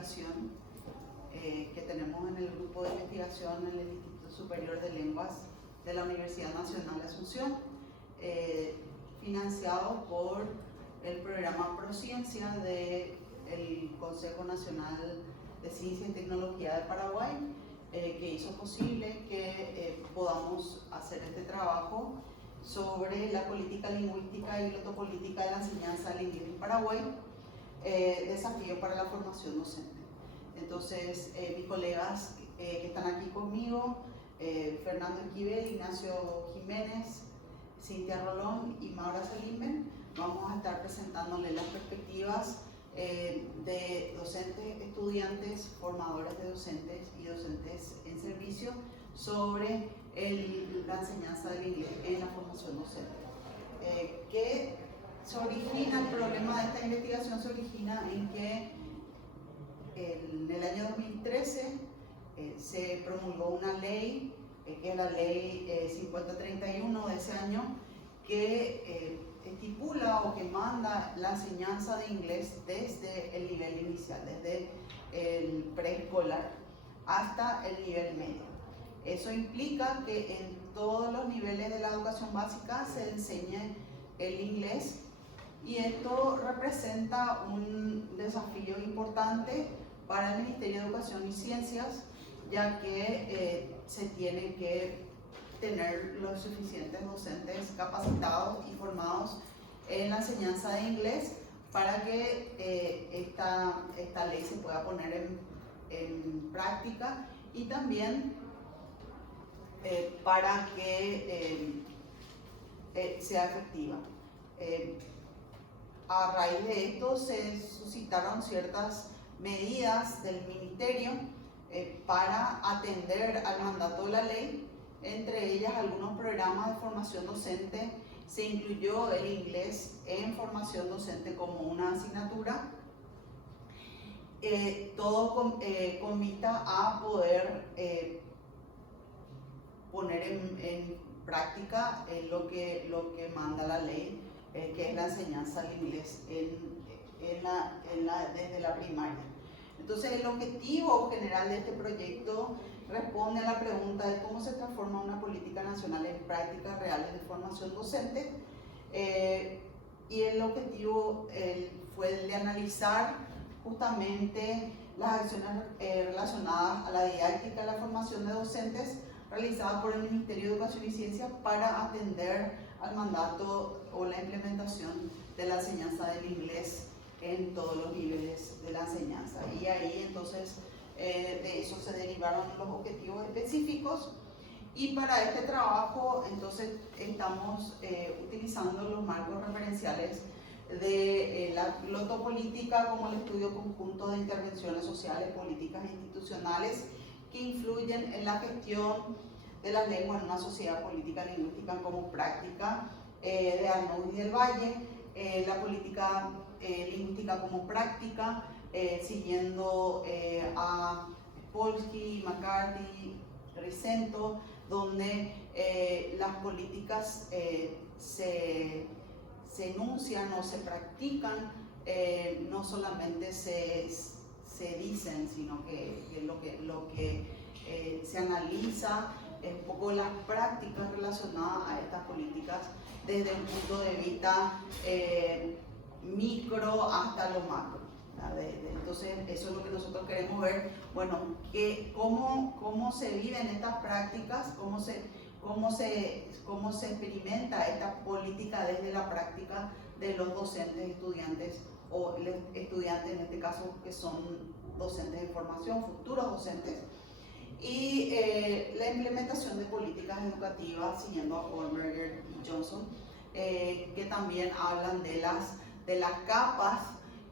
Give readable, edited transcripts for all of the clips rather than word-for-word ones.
investigación que tenemos en el grupo de investigación en el Instituto Superior de Lenguas de la Universidad Nacional de Asunción, financiado por el programa Prociencia del Consejo Nacional de Ciencia y Tecnología de Paraguay, que hizo posible que podamos hacer este trabajo sobre la política lingüística y glotopolítica de la enseñanza del inglés en Paraguay, desafío para la formación docente. Entonces, mis colegas que están aquí conmigo, Fernando Esquivel, Ignacio Jiménez, Cintia Rolón y Maura Salimben, vamos a estar presentándoles las perspectivas de docentes, estudiantes, formadores de docentes y docentes en servicio sobre la enseñanza del inglés en la formación docente. ¿Qué se origina? El problema de esta investigación se origina en que en el año 2013 se promulgó una ley, que es la ley 5031 de ese año, que estipula o que manda la enseñanza de inglés desde el nivel inicial, desde el preescolar hasta el nivel medio. Eso implica que en todos los niveles de la educación básica se enseñe el inglés, y esto representa un desafío importante para el Ministerio de Educación y Ciencias, ya que se tiene que tener los suficientes docentes capacitados y formados en la enseñanza de inglés para que esta ley se pueda poner en práctica, y también para que sea efectiva. A raíz de esto se suscitaron ciertas medidas del Ministerio para atender al mandato de la ley, entre ellas algunos programas de formación docente. Se incluyó el inglés en formación docente como una asignatura, todo con vista a poder poner en práctica lo que manda la ley, que es la enseñanza del inglés desde la primaria. Entonces, el objetivo general de este proyecto responde a la pregunta de cómo se transforma una política nacional en prácticas reales de formación docente, y el objetivo fue el de analizar justamente las acciones relacionadas a la didáctica y la formación de docentes realizadas por el Ministerio de Educación y Ciencia para atender al mandato o la implementación de la enseñanza del inglés en todos los niveles de la enseñanza. Y ahí entonces de eso se derivaron los objetivos específicos, y para este trabajo entonces estamos utilizando los marcos referenciales de la glotopolítica como el estudio conjunto de intervenciones sociales, políticas e institucionales que influyen en la gestión de las lenguas en una sociedad política lingüística como práctica, de Arnaud y del Valle, la política lingüística como práctica, siguiendo a Polsky, McCarthy, Ricento, donde las políticas se enuncian o se practican, no solamente se dicen, sino que lo que se analiza es un poco las prácticas relacionadas a estas políticas desde un punto de vista micro hasta lo macro. Entonces, eso es lo que nosotros queremos ver, bueno, cómo se viven estas prácticas, cómo se experimenta esta política desde la práctica de los docentes, estudiantes, o estudiantes en este caso que son docentes de formación, futuros docentes, y la implementación de políticas educativas siguiendo a Kohlberger y Johnson, que también hablan de las capas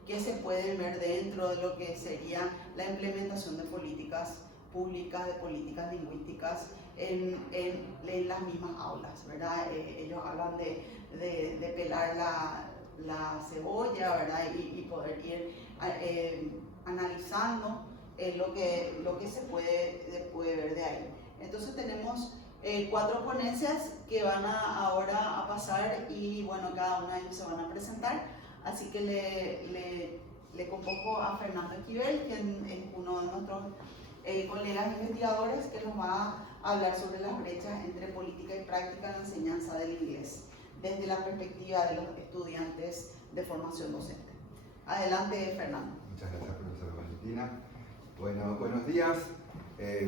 que se pueden ver dentro de lo que sería la implementación de políticas públicas, de políticas lingüísticas en las mismas aulas, ¿verdad? Ellos hablan de pelar la cebolla, ¿verdad? Y poder ir analizando lo que se puede ver de ahí. Entonces tenemos 4 ponencias que van ahora a pasar, y bueno, cada una de ellas se van a presentar, así que le convoco a Fernando Esquivel, quien es uno de nuestros colegas investigadores, que nos va a hablar sobre las brechas entre política y práctica en la enseñanza del inglés, desde la perspectiva de los estudiantes de formación docente. Adelante, Fernando. Muchas gracias, profesora Valentina. Bueno, buenos días.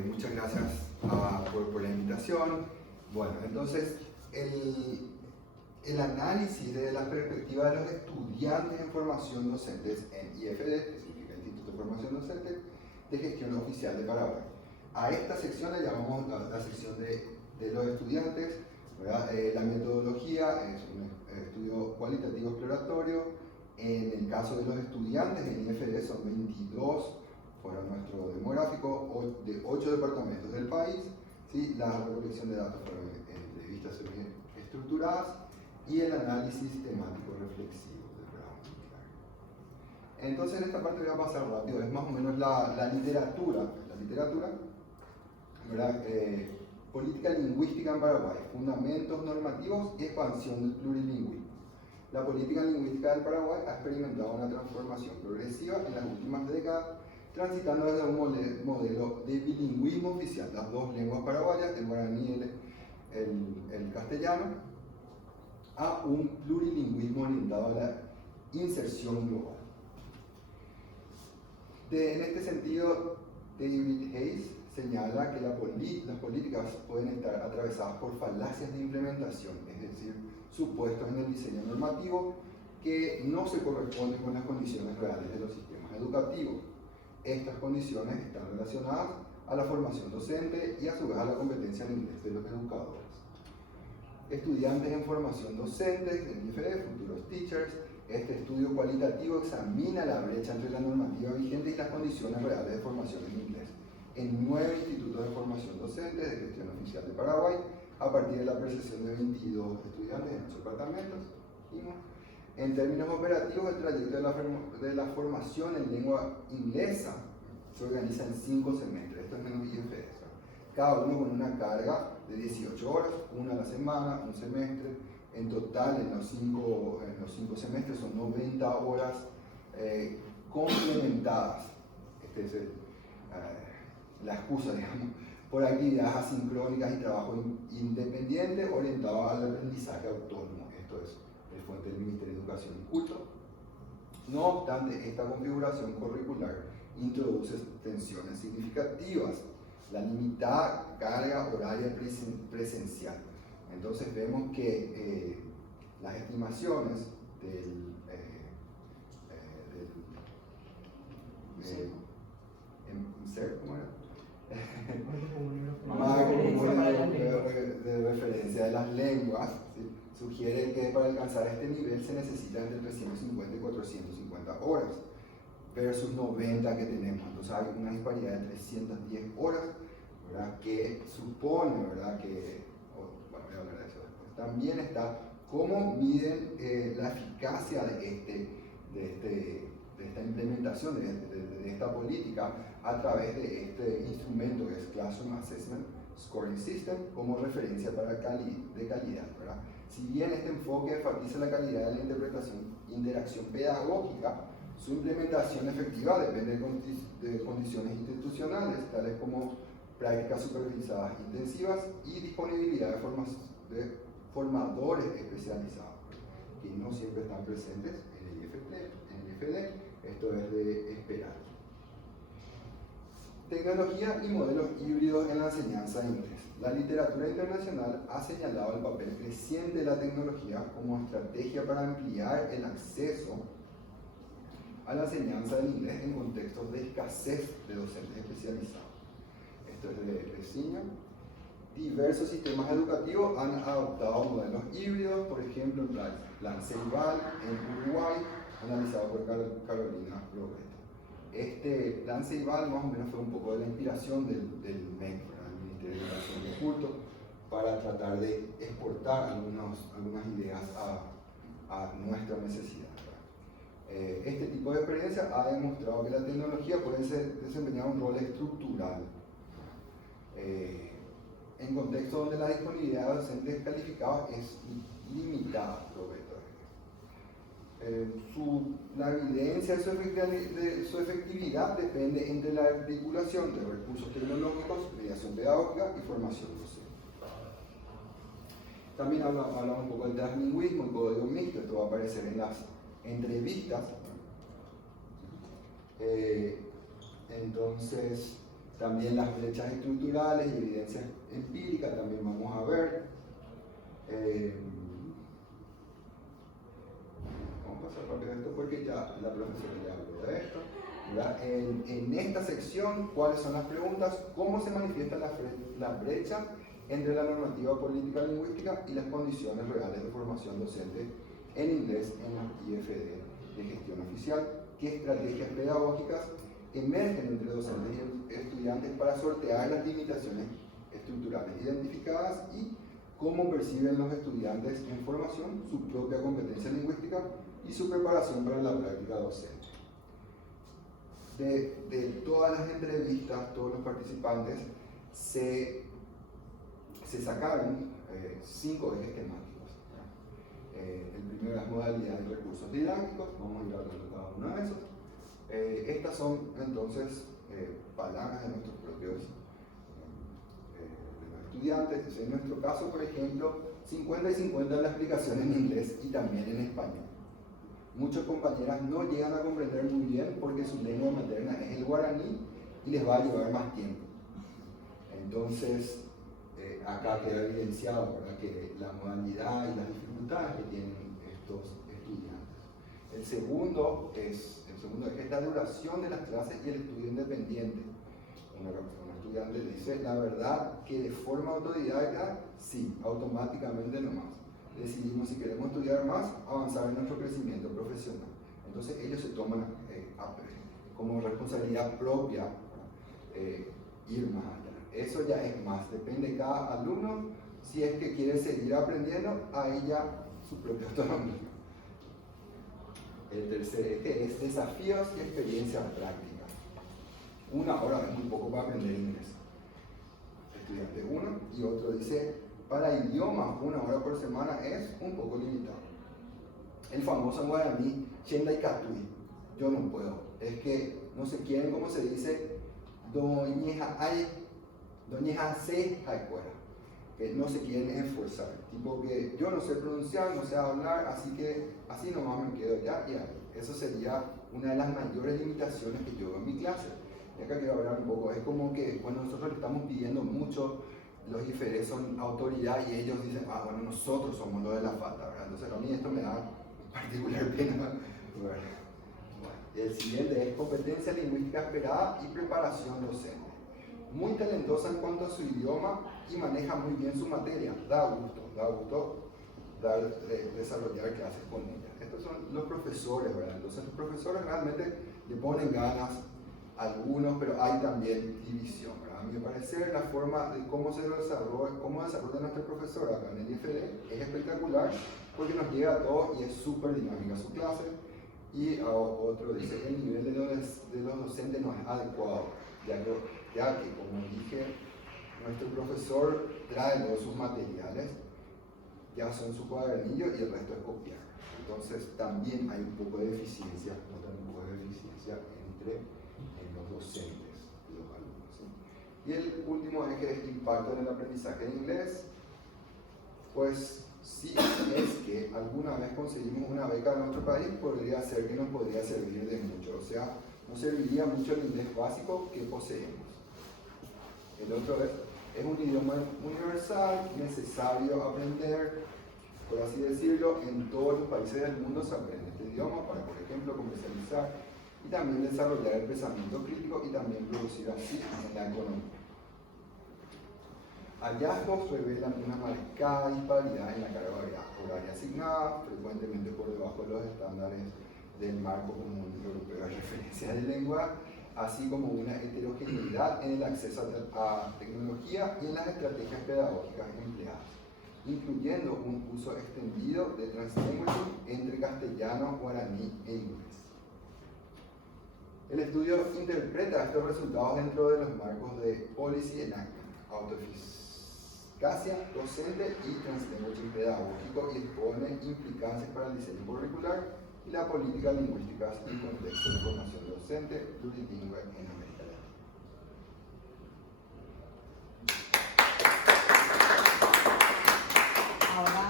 Muchas gracias por la invitación. Bueno, entonces, el análisis de la perspectiva de los estudiantes en formación docente en IFD, que significa Instituto de Formación Docente, de Gestión Oficial de Paraguay. A esta sección le llamamos la sección de los estudiantes, ¿verdad? La metodología es un estudio cualitativo exploratorio. En el caso de los estudiantes en IFD son 22, fueron nuestro demográfico, de 8 departamentos del país. ¿Sí? La recolección de datos fueron entrevistas estructuradas y el análisis temático reflexivo del programa curricular. Entonces en esta parte voy a pasar rápido, es más o menos la literatura, ¿verdad? Política lingüística en Paraguay, fundamentos normativos y expansión del plurilingüismo. La política lingüística del Paraguay ha experimentado una transformación progresiva en las últimas décadas, transitando desde un modelo de bilingüismo oficial, las dos lenguas paraguayas, el guaraní y el castellano, a un plurilingüismo orientado a la inserción global. En este sentido, David Hayes señala que las políticas pueden estar atravesadas por falacias de implementación, es decir, supuestos en el diseño normativo que no se corresponden con las condiciones reales de los sistemas educativos. Estas condiciones están relacionadas a la formación docente y a su vez a la competencia en inglés de los educadores. Estudiantes en formación docente, en IFD, futuros teachers, este estudio cualitativo examina la brecha entre la normativa vigente y las condiciones reales de formación en inglés en 9 institutos de formación docente de gestión oficial de Paraguay, a partir de la percepción de 22 estudiantes en 8 departamentos. En términos operativos, el trayecto de la formación en lengua inglesa se organiza en 5 semestres, esto es menos IFD, cada uno con una carga de 18 horas, una a la semana, un semestre. En total, en los 5 semestres son 90 horas complementadas. Esta es la excusa, digamos, por actividades asincrónicas y trabajo independiente orientado al aprendizaje autónomo. Esto es fuente del Ministerio de Educación y Culto. No obstante, esta configuración curricular introduce tensiones significativas, la limitada carga horaria presencial. Entonces vemos que las estimaciones ¿cómo era? De referencia de las lenguas, ¿sí? Sugiere que para alcanzar este nivel se necesitan entre 350 y 450 horas versus 90 que tenemos. Entonces hay una disparidad de 310 horas, ¿verdad? Que supone, ¿verdad? Que, bueno, voy a hablar de eso después. También está cómo miden la eficacia de esta implementación de esta política a través de este instrumento que es Classroom Assessment Scoring System como referencia de calidad, ¿verdad? Si bien este enfoque enfatiza la calidad de la interacción pedagógica, su implementación efectiva depende de condiciones institucionales, tales como prácticas supervisadas intensivas y disponibilidad de formadores especializados, que no siempre están presentes en el IFD. Esto es de esperar. Tecnología y modelos híbridos en la enseñanza de inglés. La literatura internacional ha señalado el papel creciente de la tecnología como estrategia para ampliar el acceso a la enseñanza del inglés en contextos de escasez de docentes especializados. Esto es de Reciño. Diversos sistemas educativos han adoptado modelos híbridos, por ejemplo, el Plan Ceibal en Uruguay, analizado por Carolina Robredo. Este Plan Ceibal más o menos fue un poco de la inspiración del MEC, el Ministerio de Educación y Culto, para tratar de exportar algunas ideas a nuestra necesidad. Este tipo de experiencia ha demostrado que la tecnología puede desempeñar un rol estructural en contextos donde la disponibilidad de docentes calificados es limitada, Roberto. La evidencia de su efectividad depende entre la articulación de recursos tecnológicos, mediación pedagógica y formación docente. También hablamos un poco del translingüismo, el código mixto, esto va a aparecer en las entrevistas. Entonces, también las brechas estructurales y evidencias empíricas también vamos a ver. Vamos a pasar rápido esto porque ya la profesora ya habló de esto. En esta sección, ¿cuáles son las preguntas? ¿Cómo se manifiesta la brecha entre la normativa política lingüística y las condiciones reales de formación docente en inglés en la IFD de gestión oficial? ¿Qué estrategias pedagógicas emergen entre docentes y estudiantes para sortear las limitaciones estructurales identificadas? Y cómo perciben los estudiantes en formación su propia competencia lingüística y su preparación para la práctica docente. De todas las entrevistas, todos los participantes se sacaron 5 ejes temáticos. El primero, las modalidades de recursos didácticos, vamos a ir hablando de cada uno de esos. Estas son entonces palabras de nuestros propios estudiantes. En nuestro caso, por ejemplo, 50 y 50 la explicación en inglés y también en español. Muchas compañeras no llegan a comprender muy bien porque su lengua materna es el guaraní y les va a llevar más tiempo. Entonces, acá queda evidenciado, ¿verdad?, que la modalidad y las dificultades que tienen estos estudiantes. El segundo es la duración de las clases y el estudio independiente. Un estudiante dice, la verdad que de forma autodidacta, sí, automáticamente nomás. Decidimos si queremos estudiar más, avanzar en nuestro crecimiento profesional. Entonces ellos se toman como responsabilidad propia ir más allá. Eso ya es más, depende de cada alumno, si es que quiere seguir aprendiendo, a ella su propia autonomía. El tercer eje es desafíos y experiencias prácticas. 1 hora es muy poco para aprender inglés. Estudiante 1 y otro dice, para idiomas 1 hora por semana es un poco limitado. El famoso en guaraní, Chenda y Catui, yo no puedo. Es que no se quieren, como se dice, doñeja se jaicuera, que no se quieren esforzar. Tipo que yo no sé pronunciar, no sé hablar, así que así nomás me quedo ya y ahí. Eso sería una de las mayores limitaciones que yo veo en mi clase. Y acá quiero hablar un poco, es como que, bueno, nosotros le estamos pidiendo mucho, los IFD son autoridad y ellos dicen, bueno, nosotros somos los de la falta, ¿verdad? Entonces a mí esto me da particular pena. Bueno, el siguiente es competencia lingüística esperada y preparación docente. Muy talentosa en cuanto a su idioma y maneja muy bien su materia. Da gusto desarrollar clases con ella. Estos son los profesores, ¿verdad? Entonces los profesores realmente le ponen ganas a algunos, pero hay también división, ¿verdad? A mi parecer la forma de cómo desarrolla nuestro profesor acá en el IFD es espectacular porque nos llega a todos y es súper dinámica su clase. Y a otro dice que el nivel de los docentes no es adecuado, ya que como dije, nuestro profesor trae todos sus materiales, ya son su cuadernillo y el resto es copiar. Entonces también hay un poco de deficiencia, entre los docentes y los alumnos, ¿sí? Y el último eje es impacto en el aprendizaje de inglés. Pues si es que alguna vez conseguimos una beca en nuestro país, podría ser que nos podría servir de mucho, o sea, nos serviría mucho el inglés básico que poseemos. El otro es un idioma universal, necesario aprender, por así decirlo, en todos los países del mundo se aprende este idioma para, por ejemplo, comercializar y también desarrollar el pensamiento crítico y también producir así en la economía. Hallazgos revelan una marcada disparidad en la carga horaria asignada, frecuentemente por debajo de los estándares del marco común europeo de referencia de lengua, así como una heterogeneidad en el acceso a tecnología y en las estrategias pedagógicas empleadas, incluyendo un uso extendido de translinguismo entre castellano, guaraní e inglés. El estudio interpreta estos resultados dentro de los marcos de Policy Enactment, autoeficacia docente y translinguismo pedagógico y expone implicancias para el diseño curricular y la política lingüística en contexto de formación docente plurilingüe en América Latina. Ahora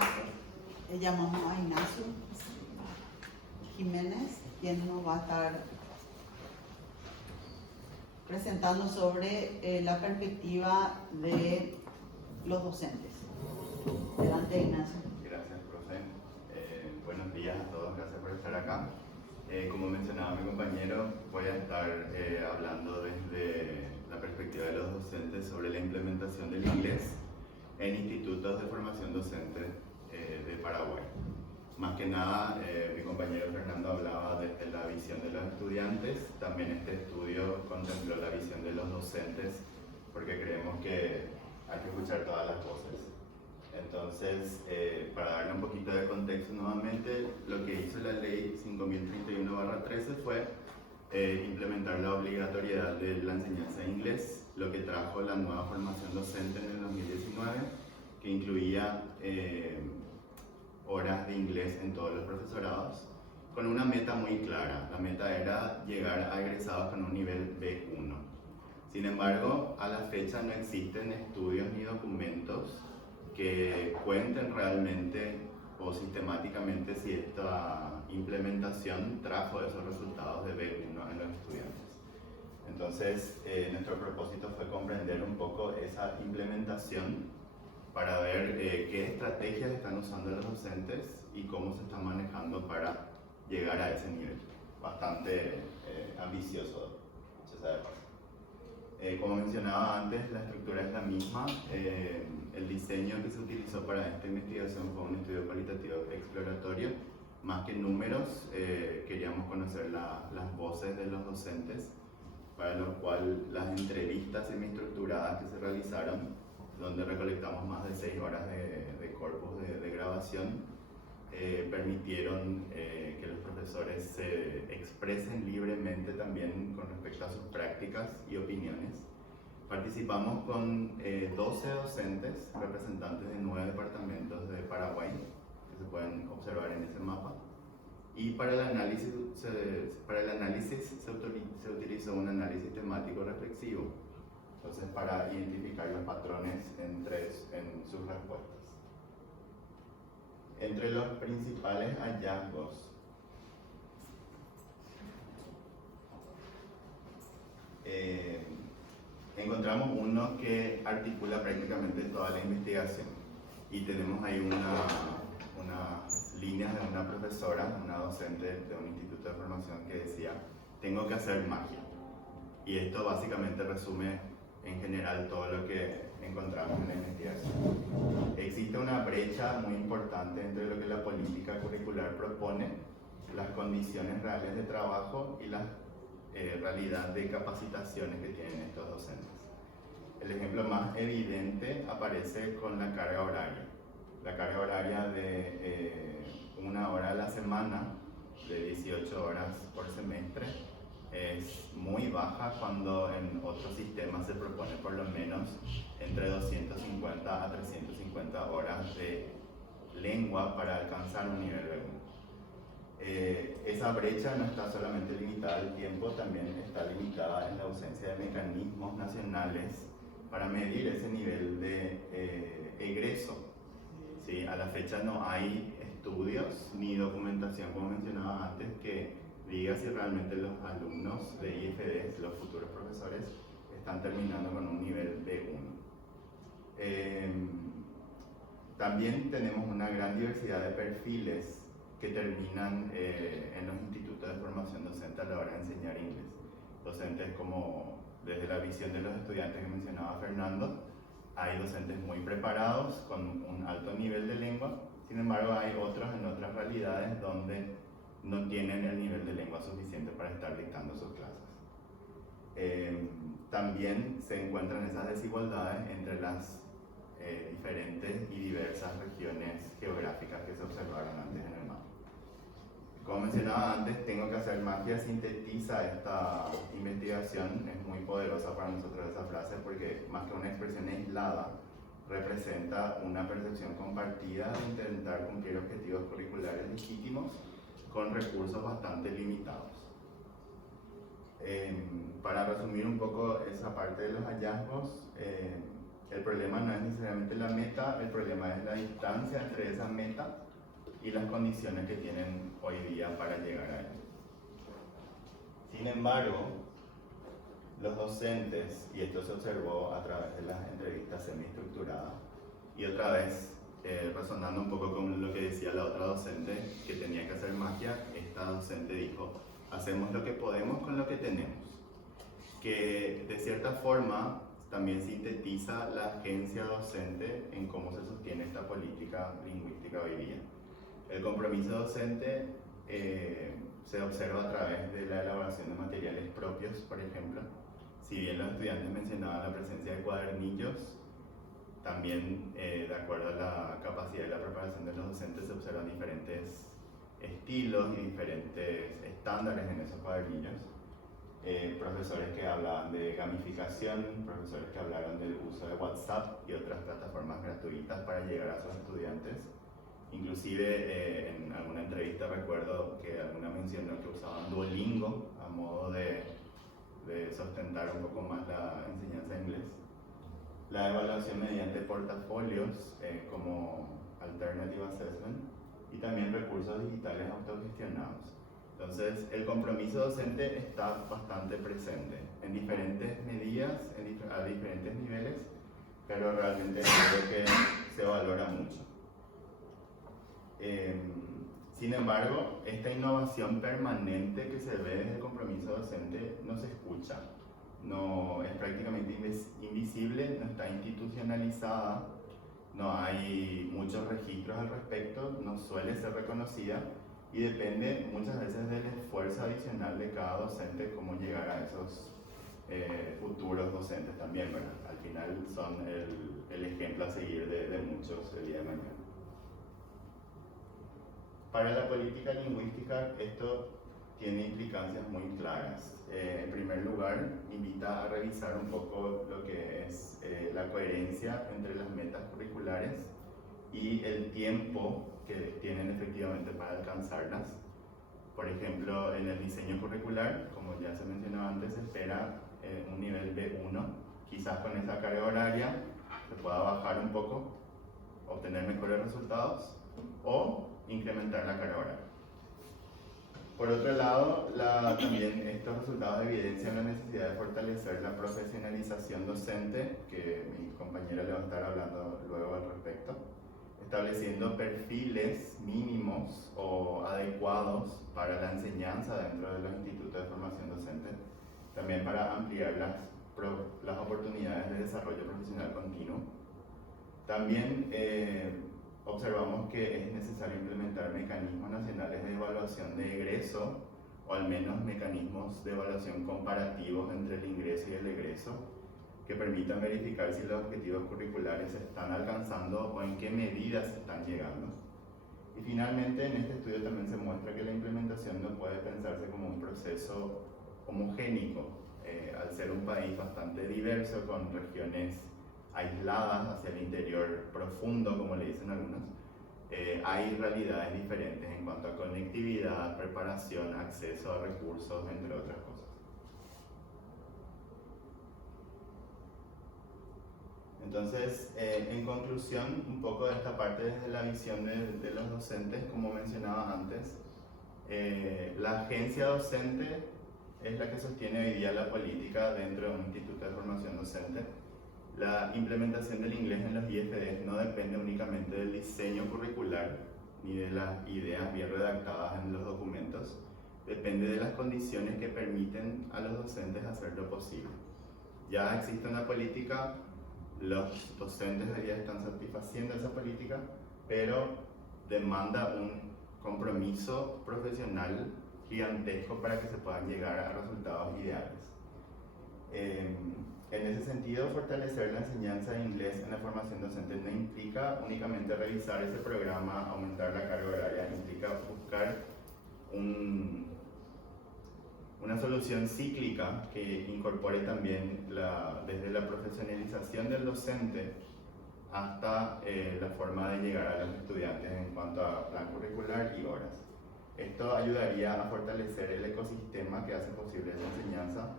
llamamos a Ignacio Jiménez, quien nos va a estar presentando sobre la perspectiva de los docentes. Adelante, Ignacio. Gracias, profe. Buenos días a todos, gracias por estar acá. Como mencionaba mi compañero, voy a estar hablando desde la perspectiva de los docentes sobre la implementación del inglés en institutos de formación docente de Paraguay. Más que nada, mi compañero Fernando hablaba desde la visión de los estudiantes, también este estudio contempló la visión de los docentes, porque creemos que hay que escuchar todas las voces. Entonces, para darle un poquito de contexto nuevamente, lo que hizo la ley 5031/13 fue implementar la obligatoriedad de la enseñanza de inglés, lo que trajo la nueva formación docente en el 2019, que incluía horas de inglés en todos los profesorados, con una meta muy clara. La meta era llegar a egresados con un nivel B1. Sin embargo, a la fecha no existen estudios ni documentos que cuenten realmente o sistemáticamente si esta implementación trajo esos resultados de B1 en los estudiantes. Entonces, nuestro propósito fue comprender un poco esa implementación para ver qué estrategias están usando los docentes y cómo se están manejando para llegar a ese nivel. Bastante ambicioso, se sabe. Como mencionaba antes, la estructura es la misma. El diseño que se utilizó para esta investigación fue un estudio cualitativo exploratorio. Más que números, queríamos conocer las voces de los docentes, para lo cual las entrevistas semiestructuradas que se realizaron, donde recolectamos más de 6 horas de corpus de grabación, permitieron que los profesores se expresen libremente también con respecto a sus prácticas y opiniones. Participamos con 12 docentes, representantes de 9 departamentos de Paraguay, que se pueden observar en ese mapa. Y para el análisis se utilizó un análisis temático reflexivo, entonces para identificar los patrones en sus respuestas. Entre los principales hallazgos encontramos uno que articula prácticamente toda la investigación, y tenemos ahí unas líneas de una profesora, una docente de un instituto de formación, que decía: tengo que hacer magia. Y esto básicamente resume en general todo lo que encontramos en la investigación. Existe una brecha muy importante entre lo que la política curricular propone, las condiciones reales de trabajo y la realidad de capacitaciones que tienen estos docentes. El ejemplo más evidente aparece con la carga horaria. La carga horaria de 1 hora a la semana, de 18 horas por semestre, es muy baja cuando en otros sistemas se propone por lo menos entre 250 a 350 horas de lengua para alcanzar un nivel B1. Esa brecha no está solamente limitada al tiempo, también está limitada en la ausencia de mecanismos nacionales para medir ese nivel de egreso. ¿Sí? A la fecha no hay estudios ni documentación, como mencionaba antes, que diga si realmente los alumnos de IFDs, los futuros profesores, están terminando con un nivel B1. También tenemos una gran diversidad de perfiles que terminan en los institutos de formación docente a la hora de enseñar inglés. Docentes como, desde la visión de los estudiantes que mencionaba Fernando, hay docentes muy preparados con un alto nivel de lengua. Sin embargo, hay otros en otras realidades donde no tienen el nivel de lengua suficiente para estar dictando sus clases. También se encuentran esas desigualdades entre las diferentes y diversas regiones geográficas que se observaron antes en el mapa. Como mencionaba antes, Tengo que hacer magia sintetiza esta investigación. Es muy poderosa para nosotros esa frase, porque más que una expresión aislada, representa una percepción compartida de intentar cumplir objetivos curriculares legítimos con recursos bastante limitados. Para resumir un poco esa parte de los hallazgos, el problema no es necesariamente la meta, el problema es la distancia entre esa meta y las condiciones que tienen hoy día para llegar a ella. Sin embargo, los docentes, y esto se observó a través de las entrevistas semiestructuradas, y otra vez resonando un poco con lo que decía la otra docente que tenía que hacer magia, esta docente dijo: hacemos lo que podemos con lo que tenemos, que de cierta forma también sintetiza la agencia docente en cómo se sostiene esta política lingüística hoy día. El compromiso docente se observa a través de la elaboración de materiales propios, por ejemplo. Si bien los estudiantes mencionaban la presencia de cuadernillos, también de acuerdo a la capacidad y la preparación de los docentes se observan diferentes estilos y diferentes estándares en esos cuadernillos. Profesores que hablaban de gamificación, profesores que hablaron del uso de WhatsApp y otras plataformas gratuitas para llegar a sus estudiantes. Inclusive en alguna entrevista recuerdo que alguna mencionó que usaban Duolingo a modo de sustentar un poco más la enseñanza de inglés. La evaluación mediante portafolios como Alternative Assessment y también recursos digitales autogestionados. Entonces, el compromiso docente está bastante presente en diferentes medidas, a diferentes niveles, pero realmente creo que se valora mucho. Sin embargo, esta innovación permanente que se ve desde el compromiso docente no se escucha, no, es prácticamente invisible, no está institucionalizada, no hay muchos registros al respecto, no suele ser reconocida y depende muchas veces del esfuerzo adicional de cada docente cómo llegar a esos futuros docentes también, ¿verdad? Al final son el ejemplo a seguir de muchos el día de mañana. Para la política lingüística esto tiene implicancias muy claras. En primer lugar, invita a revisar un poco lo que es la coherencia entre las metas curriculares y el tiempo que tienen efectivamente para alcanzarlas. Por ejemplo, en el diseño curricular, como ya se mencionó antes, se espera un nivel B1. Quizás con esa carga horaria se pueda bajar un poco, obtener mejores resultados o incrementar la carga horaria. Por otro lado, también estos resultados evidencian la necesidad de fortalecer la profesionalización docente, que mi compañera le va a estar hablando luego al respecto, estableciendo perfiles mínimos o adecuados para la enseñanza dentro de los institutos de formación docente, también para ampliar las oportunidades de desarrollo profesional continuo. También observamos que es necesario implementar mecanismos nacionales de evaluación de egreso, o al menos mecanismos de evaluación comparativos entre el ingreso y el egreso, que permitan verificar si los objetivos curriculares se están alcanzando o en qué medida se están llegando. Y finalmente, en este estudio también se muestra que la implementación no puede pensarse como un proceso homogénico, al ser un país bastante diverso, con regiones aisladas hacia el interior profundo, como le dicen algunos, hay realidades diferentes en cuanto a conectividad, preparación, acceso a recursos, entre otras cosas. Entonces, en conclusión, un poco de esta parte desde la visión de los docentes, como mencionaba antes, la agencia docente es la que sostiene hoy día la política dentro de un instituto de formación docente. La implementación del inglés en los IFDs no depende únicamente del diseño curricular ni de las ideas bien redactadas en los documentos, depende de las condiciones que permiten a los docentes hacerlo posible. Ya existe una política, los docentes hoy día están satisfaciendo esa política, pero demanda un compromiso profesional gigantesco para que se puedan llegar a resultados ideales. En ese sentido, fortalecer la enseñanza de inglés en la formación docente no implica únicamente revisar ese programa, aumentar la carga horaria, implica buscar una solución cíclica que incorpore también desde la profesionalización del docente hasta la forma de llegar a los estudiantes en cuanto a plan curricular y horas. Esto ayudaría a fortalecer el ecosistema que hace posible esa enseñanza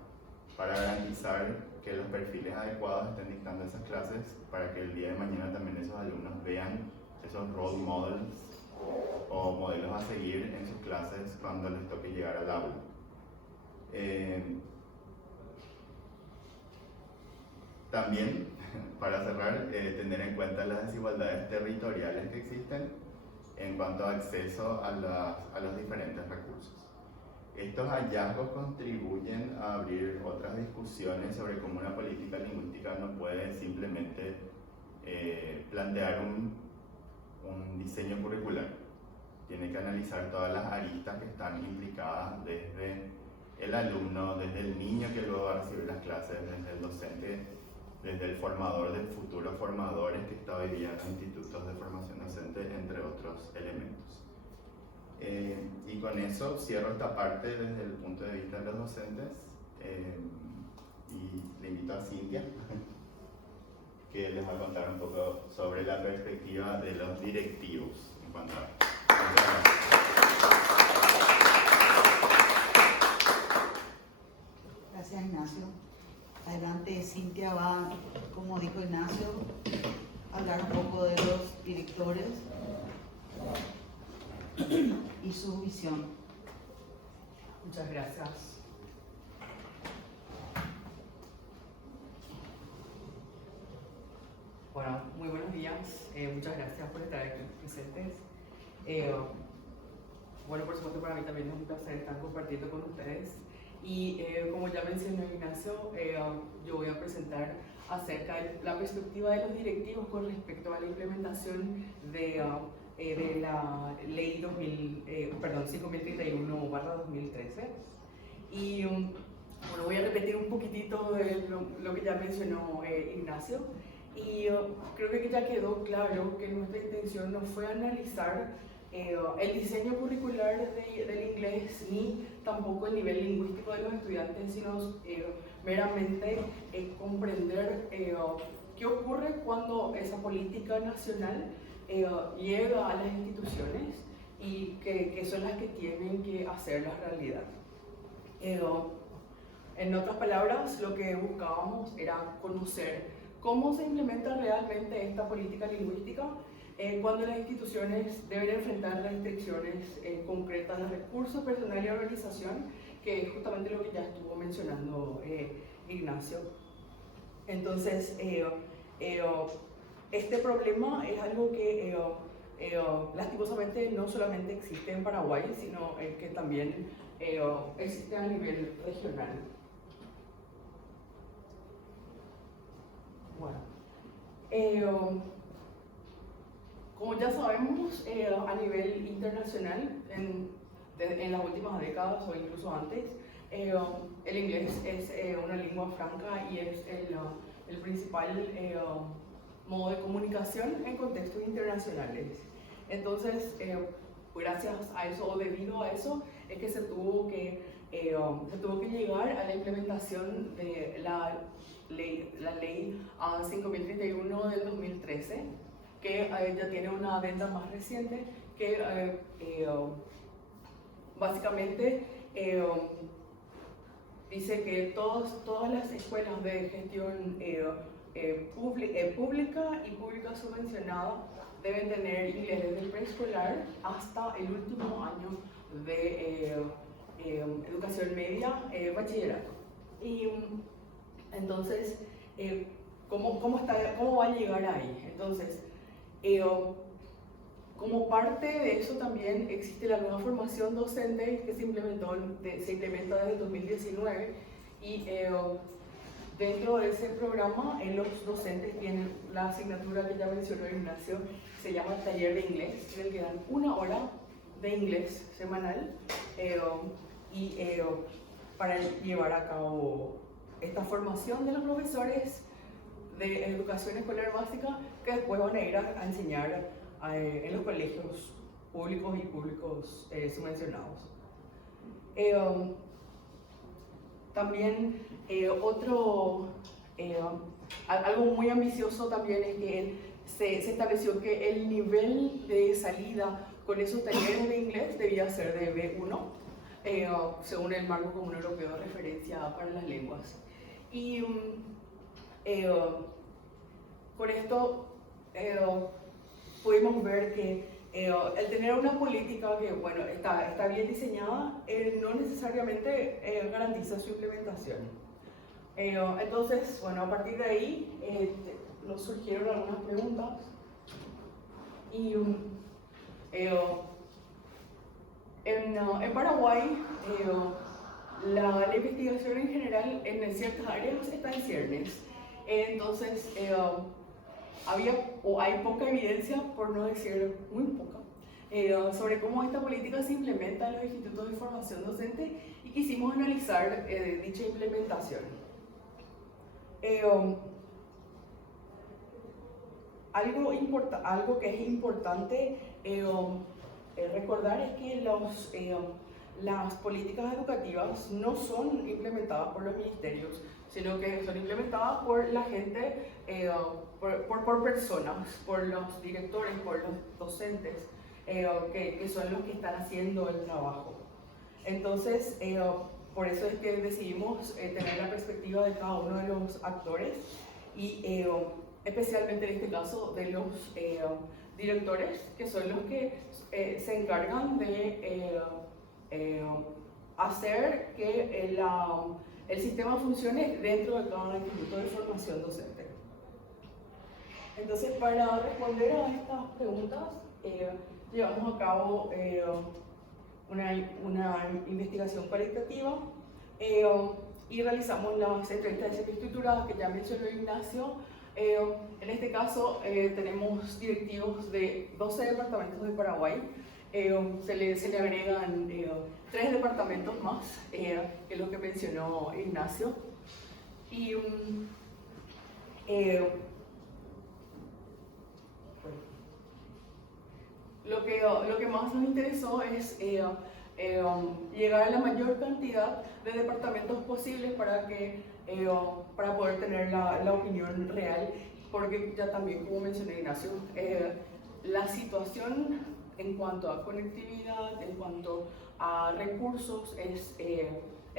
para garantizar que los perfiles adecuados estén dictando esas clases para que el día de mañana también esos alumnos vean esos role models o modelos a seguir en sus clases cuando les toque llegar al aula. También, para cerrar, tener en cuenta las desigualdades territoriales que existen en cuanto a acceso a los diferentes recursos. Estos hallazgos contribuyen a abrir otras discusiones sobre cómo una política lingüística no puede simplemente plantear un diseño curricular. Tiene que analizar todas las aristas que están implicadas desde el alumno, desde el niño que luego va a recibir las clases, desde el docente, desde el formador de futuros formadores que está hoy día en los institutos de formación docente, entre otros elementos. Y con eso cierro esta parte desde el punto de vista de los docentes y le invito a Cintia que les va a contar un poco sobre la perspectiva de los directivos en cuanto a... Gracias, Ignacio. Adelante, Cintia va, como dijo Ignacio, a hablar un poco de los directores y su visión. Muchas gracias. Bueno, muy buenos días. Muchas gracias por estar aquí presentes. Bueno, por supuesto, para mí también es un placer estar compartiendo con ustedes. Y como ya mencionó Ignacio, yo voy a presentar acerca de la perspectiva de los directivos con respecto a la implementación de la ley 5031/2013. Y bueno, voy a repetir un poquitito de lo que ya mencionó Ignacio. Y creo que ya quedó claro que nuestra intención no fue analizar el diseño curricular del inglés ni tampoco el nivel lingüístico de los estudiantes, sino meramente comprender qué ocurre cuando esa política nacional llega a las instituciones y que son las que tienen que hacer la realidad. En otras palabras, lo que buscábamos era conocer cómo se implementa realmente esta política lingüística cuando las instituciones deben enfrentar restricciones concretas de recursos, personal y organización, que es justamente lo que ya estuvo mencionando Ignacio. Entonces, este problema es algo que lastimosamente no solamente existe en Paraguay, sino que también existe a nivel regional. Bueno, como ya sabemos, a nivel internacional, en las últimas décadas o incluso antes, el inglés es una lengua franca y es el principal modo de comunicación en contextos internacionales. Entonces, gracias a eso o debido a eso, es que se tuvo que llegar a la implementación de la ley 5031 del 2013, que ya tiene una adenda más reciente que básicamente dice que todas las escuelas de gestión pública y pública subvencionada deben tener inglés desde el preescolar hasta el último año de educación media, bachillerato. Y entonces, ¿cómo va a llegar ahí? Entonces, como parte de eso también existe la nueva formación docente que se implementa desde el 2019 y dentro de ese programa los docentes tienen la asignatura que ya mencionó Ignacio, se llama Taller de Inglés, en el que dan 1 hora de inglés semanal para llevar a cabo esta formación de los profesores de educación escolar básica que después van a ir a enseñar en los colegios públicos y públicos subvencionados. También algo muy ambicioso también es que se estableció que el nivel de salida con esos talleres de inglés debía ser de B1, según el marco común europeo de referencia para las lenguas. Y con esto pudimos ver que el tener una política que bueno, está bien diseñada no necesariamente garantiza su implementación. Entonces, bueno, a partir de ahí nos surgieron algunas preguntas y en Paraguay la investigación en general en ciertas áreas está en ciernes. Entonces, hay poca evidencia, por no decir muy poca, sobre cómo esta política se implementa en los institutos de formación docente y quisimos analizar dicha implementación. Algo que es importante recordar es que las políticas educativas no son implementadas por los ministerios, sino que son implementadas por la gente, por personas, por los directores, por los docentes, que son los que están haciendo el trabajo. Entonces, por eso es que decidimos tener la perspectiva de cada uno de los actores y especialmente en este caso de los directores, que son los que se encargan de hacer que el sistema funcione dentro de cada instituto de formación docente. Entonces, para responder a estas preguntas, llevamos a cabo una investigación cualitativa y realizamos las entrevistas semiestructuradas que ya mencionó Ignacio. En este caso tenemos directivos de 12 departamentos de Paraguay. Se le agregan 3 departamentos más, que es lo que mencionó Ignacio. Y lo que más nos interesó es llegar a la mayor cantidad de departamentos posibles para poder tener la opinión real, porque ya también, como mencioné Ignacio, la situación en cuanto a conectividad, en cuanto a recursos, es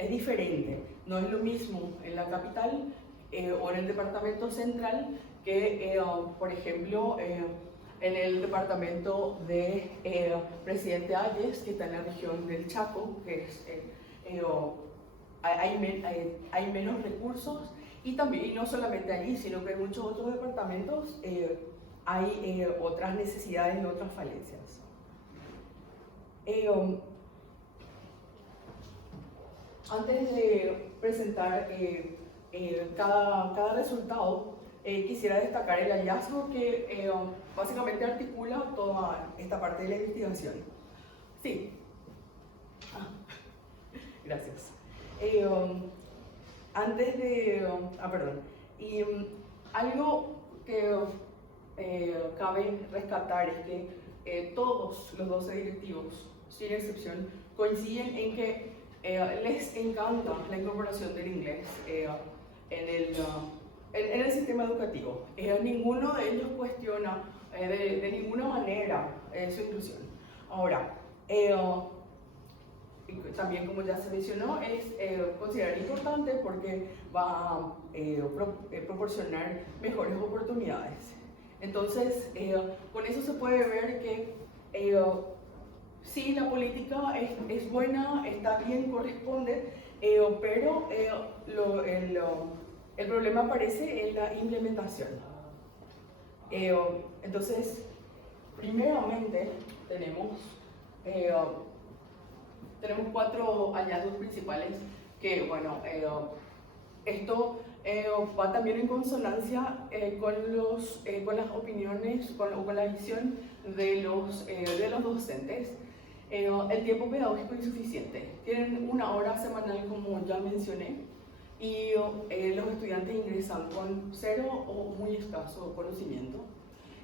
diferente. No es lo mismo en la capital o en el departamento central que, por ejemplo, en el departamento de Presidente Hayes, que está en la región del Chaco, que es, hay menos recursos, y también, y no solamente allí, sino que en muchos otros departamentos hay otras necesidades y otras falencias. Antes de presentar cada resultado, quisiera destacar el hallazgo que básicamente articula toda esta parte de la investigación. Sí. Gracias. Algo que cabe rescatar es que todos los 12 directivos, sin excepción, coinciden en que les encanta la incorporación del inglés en el sistema educativo. Ninguno de ellos cuestiona de ninguna manera su inclusión. Ahora, también, como ya se mencionó, es considerar importante porque va a proporcionar mejores oportunidades. Entonces, con eso se puede ver que sí, la política es buena, está bien, corresponde, pero el problema aparece en la implementación. Entonces, primeramente tenemos 4 hallazgos principales que, bueno, esto va también en consonancia con las opiniones, con la visión de los docentes. El tiempo pedagógico insuficiente. Tienen 1 hora semanal, como ya mencioné, y los estudiantes ingresan con 0 o muy escaso conocimiento.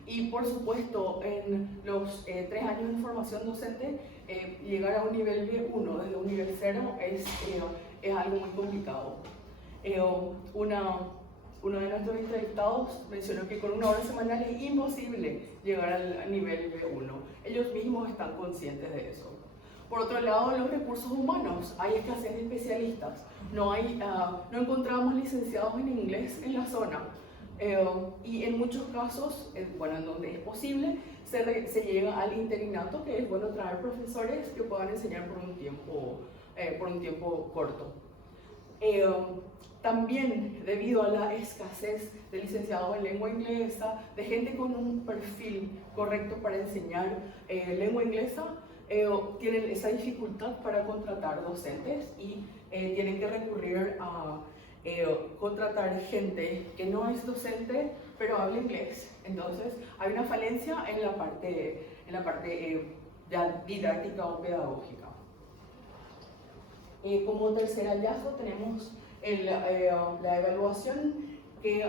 Y por supuesto, en los 3 años de formación docente, llegar a un nivel B1 desde un nivel 0 es algo muy complicado. uno de nuestros entrevistados mencionó que con 1 hora semanal es imposible llegar al nivel B1. Ellos mismos están conscientes de eso. Por otro lado, los recursos humanos, hay escasez de especialistas. No encontramos licenciados en inglés en la zona. Y en muchos casos, bueno, en donde es posible, se llega al interinato, que es bueno traer profesores que puedan enseñar por un tiempo corto. También, debido a la escasez de licenciados en lengua inglesa, de gente con un perfil correcto para enseñar lengua inglesa, tienen esa dificultad para contratar docentes y tienen que recurrir a contratar gente que no es docente pero habla inglés. Entonces hay una falencia en la parte ya didáctica o pedagógica. Como tercer hallazgo tenemos la evaluación, que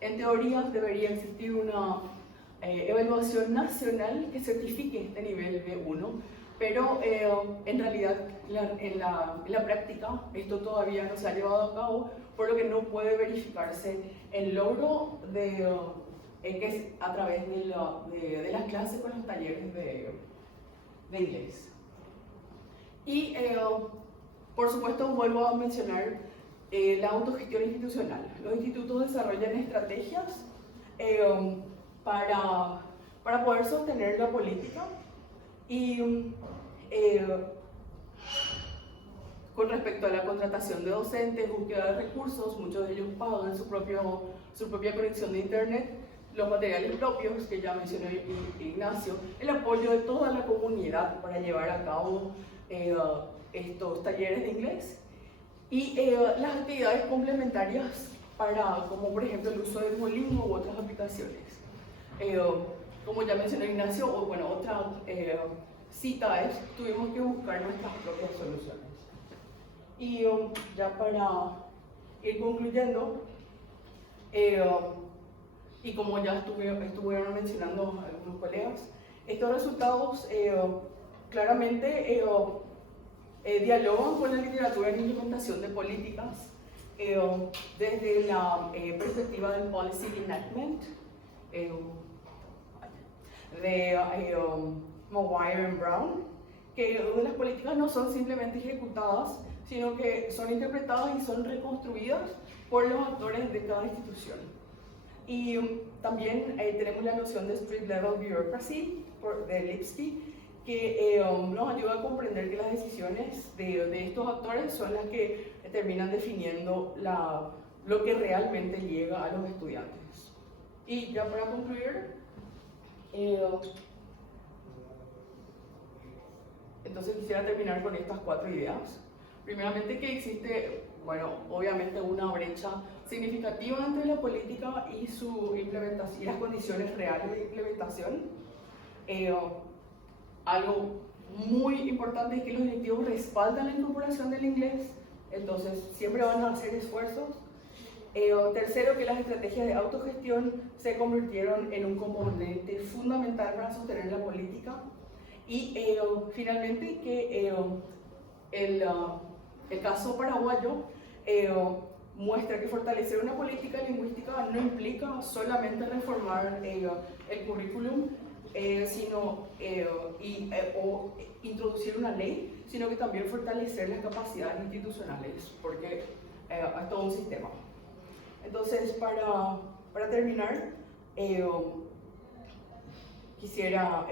en teoría debería existir una evaluación nacional que certifique este nivel B1, pero en realidad en la práctica esto todavía no se ha llevado a cabo, por lo que no puede verificarse el logro que es a través de las clases con los talleres de inglés. Y por supuesto vuelvo a mencionar la autogestión institucional. Los institutos desarrollan estrategias para poder sostener la política y con respecto a la contratación de docentes, búsqueda de recursos, muchos de ellos pagan su propia conexión de internet, los materiales propios que ya mencionó Ignacio, el apoyo de toda la comunidad para llevar a cabo estos talleres de inglés y las actividades complementarias como por ejemplo el uso de Duolingo u otras aplicaciones. Como ya mencionó Ignacio, otra cita es, tuvimos que buscar nuestras propias soluciones. Y ya para ir concluyendo, y como ya estuvieron mencionando algunos colegas, estos resultados claramente dialogan con la literatura en implementación de políticas desde la perspectiva del policy enactment de Maguire y Brown, que las políticas no son simplemente ejecutadas, sino que son interpretadas y son reconstruidas por los actores de cada institución. Y también tenemos la noción de Street Level Bureaucracy de Lipsky, que nos ayuda a comprender que las decisiones de estos actores son las que terminan definiendo lo que realmente llega a los estudiantes. Y ya para concluir, entonces quisiera terminar con estas 4 ideas. Primeramente, que existe, obviamente una brecha significativa entre la política y su implementación y las condiciones reales de implementación. Algo muy importante es que los directivos respaldan la incorporación del inglés, entonces siempre van a hacer esfuerzos. Tercero, que las estrategias de autogestión se convirtieron en un componente fundamental para sostener la política. Y finalmente, que el caso paraguayo muestra que fortalecer una política lingüística no implica solamente reformar el currículum o introducir una ley, sino que también fortalecer las capacidades institucionales, porque es todo un sistema. Entonces, para terminar, quisiera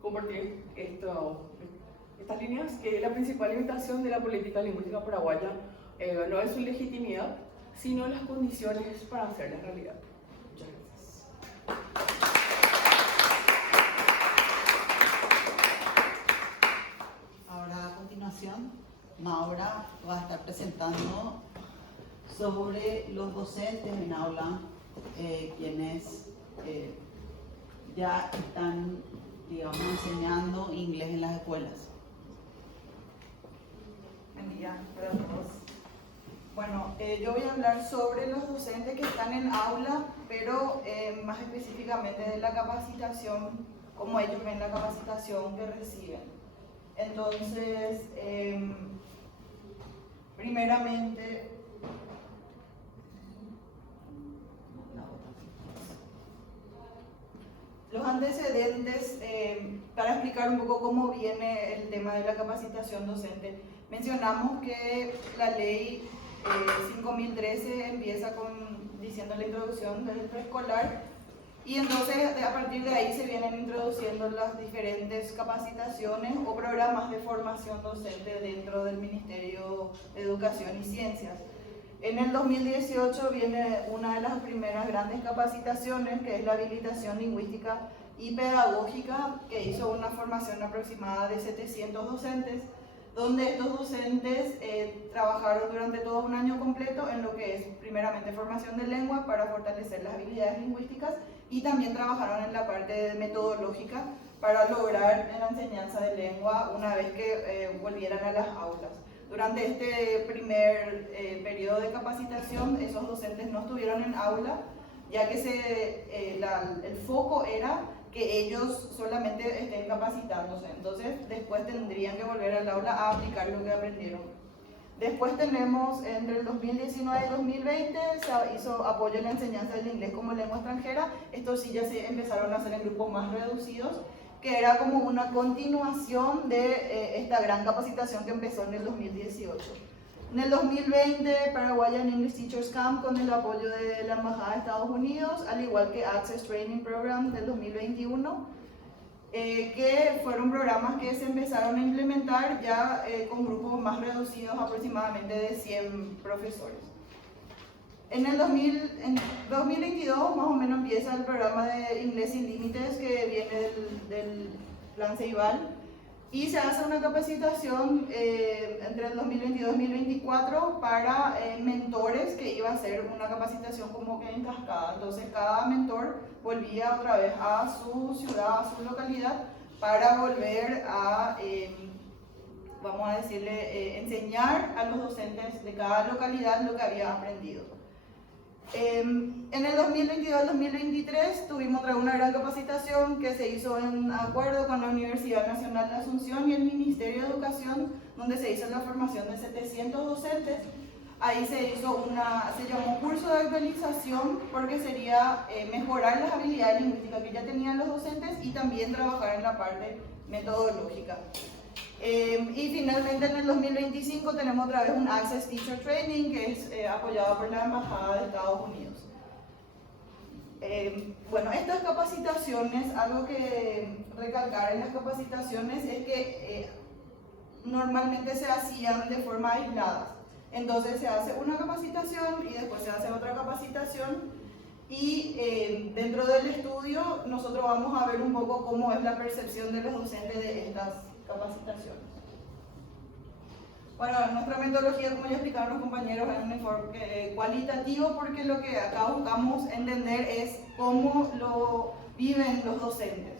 compartir estas líneas, que la principal limitación de la política lingüística paraguaya no es su legitimidad, sino las condiciones para hacerla realidad. Muchas gracias. Ahora, a continuación, Maura va a estar presentando sobre los docentes en aula, quienes ya están, digamos, enseñando inglés en las escuelas. Buen día para todos. Bueno, yo voy a hablar sobre los docentes que están en aula, pero más específicamente de la capacitación, cómo ellos ven la capacitación que reciben. Entonces, primeramente, los antecedentes, para explicar un poco cómo viene el tema de la capacitación docente. Mencionamos que la ley 5013 empieza diciendo la introducción del preescolar, y entonces a partir de ahí se vienen introduciendo las diferentes capacitaciones o programas de formación docente dentro del Ministerio de Educación y Ciencias. En el 2018 viene una de las primeras grandes capacitaciones, que es la habilitación lingüística y pedagógica, que hizo una formación aproximada de 700 docentes, donde estos docentes trabajaron durante todo un año completo en lo que es primeramente formación de lengua para fortalecer las habilidades lingüísticas, y también trabajaron en la parte metodológica para lograr la enseñanza de lengua una vez que volvieran a las aulas. Durante este primer periodo de capacitación, esos docentes no estuvieron en aula, ya que el foco era que ellos solamente estén capacitándose. Entonces, después tendrían que volver al aula a aplicar lo que aprendieron. Después tenemos, entre el 2019 y 2020, se hizo apoyo en la enseñanza del inglés como lengua extranjera. Estos sí ya se empezaron a hacer en grupos más reducidos, que era como una continuación de esta gran capacitación que empezó en el 2018. En el 2020, Paraguayan English Teachers Camp, con el apoyo de la Embajada de Estados Unidos, al igual que Access Training Program del 2021, que fueron programas que se empezaron a implementar ya con grupos más reducidos, aproximadamente de 100 profesores. En 2022 más o menos empieza el programa de Inglés Sin Límites, que viene del Plan Ceibal, y se hace una capacitación entre el 2022 y 2024 para mentores, que iba a ser una capacitación como que en cascada. Entonces cada mentor volvía otra vez a su ciudad, a su localidad, para volver a, vamos a decirle, enseñar a los docentes de cada localidad lo que había aprendido. En el 2022-2023 tuvimos una gran capacitación que se hizo en acuerdo con la Universidad Nacional de Asunción y el Ministerio de Educación, donde se hizo la formación de 700 docentes. Ahí se llamó curso de actualización, porque sería mejorar las habilidades lingüísticas que ya tenían los docentes y también trabajar en la parte metodológica. Y finalmente en el 2025 tenemos otra vez un Access Teacher Training, que es apoyado por la Embajada de Estados Unidos. Bueno, estas capacitaciones, algo que recalcar en las capacitaciones es que normalmente se hacían de forma aislada. Entonces se hace una capacitación y después se hace otra capacitación, y dentro del estudio nosotros vamos a ver un poco cómo es la percepción de los docentes de estas capacitaciones. Bueno, nuestra metodología, como ya explicaron los compañeros, es un enfoque cualitativo, porque lo que acá buscamos entender es cómo lo viven los docentes,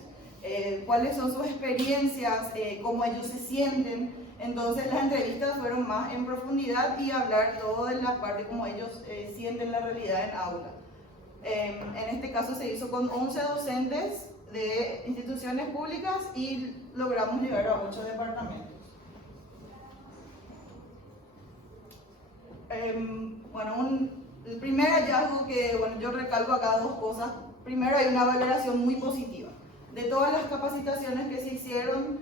cuáles son sus experiencias, cómo ellos se sienten. Entonces las entrevistas fueron más en profundidad y hablar todo de la parte como ellos sienten la realidad en aula. En este caso se hizo con 11 docentes de instituciones públicas y logramos llegar a 8 departamentos. Bueno, el primer hallazgo que yo recalco acá dos cosas. Primero, hay una valoración muy positiva. De todas las capacitaciones que se hicieron,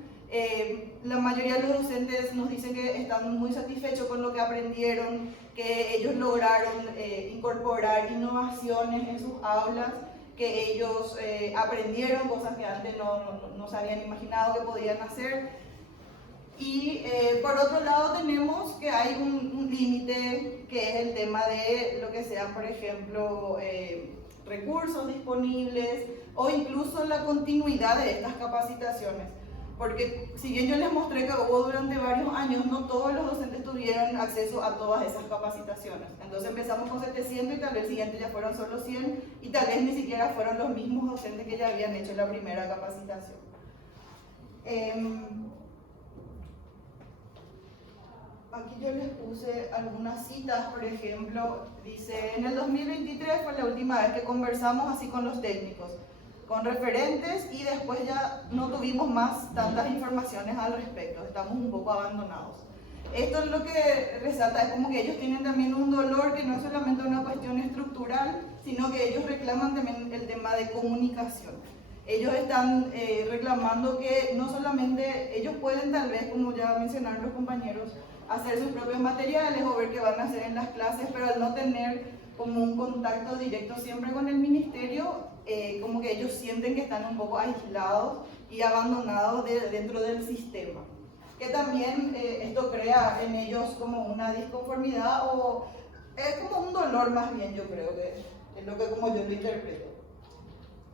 la mayoría de los docentes nos dicen que están muy satisfechos con lo que aprendieron, que ellos lograron incorporar innovaciones en sus aulas, que ellos aprendieron cosas que antes no se habían imaginado que podían hacer. Y por otro lado tenemos que hay un límite, que es el tema de lo que sean, por ejemplo, recursos disponibles o incluso la continuidad de estas capacitaciones. Porque si bien yo les mostré que hubo durante varios años, no todos los docentes tuvieron acceso a todas esas capacitaciones. Entonces empezamos con 700 y tal vez el siguiente ya fueron solo 100, y tal vez ni siquiera fueron los mismos docentes que ya habían hecho la primera capacitación. Aquí yo les puse algunas citas, por ejemplo, dice: en el 2023 fue la última vez que conversamos así con los técnicos, con referentes, y después ya no tuvimos más tantas informaciones al respecto, estamos un poco abandonados. Esto es lo que resalta, es como que ellos tienen también un dolor que no es solamente una cuestión estructural, sino que ellos reclaman también el tema de comunicación. ellos están reclamando que no solamente ellos pueden tal vez, como ya mencionaron los compañeros, hacer sus propios materiales o ver qué van a hacer en las clases, pero al no tener como un contacto directo siempre con el ministerio, como que ellos sienten que están un poco aislados y abandonados dentro del sistema. Que también esto crea en ellos como una disconformidad o es como un dolor más bien, yo creo que es lo que como yo lo interpreto.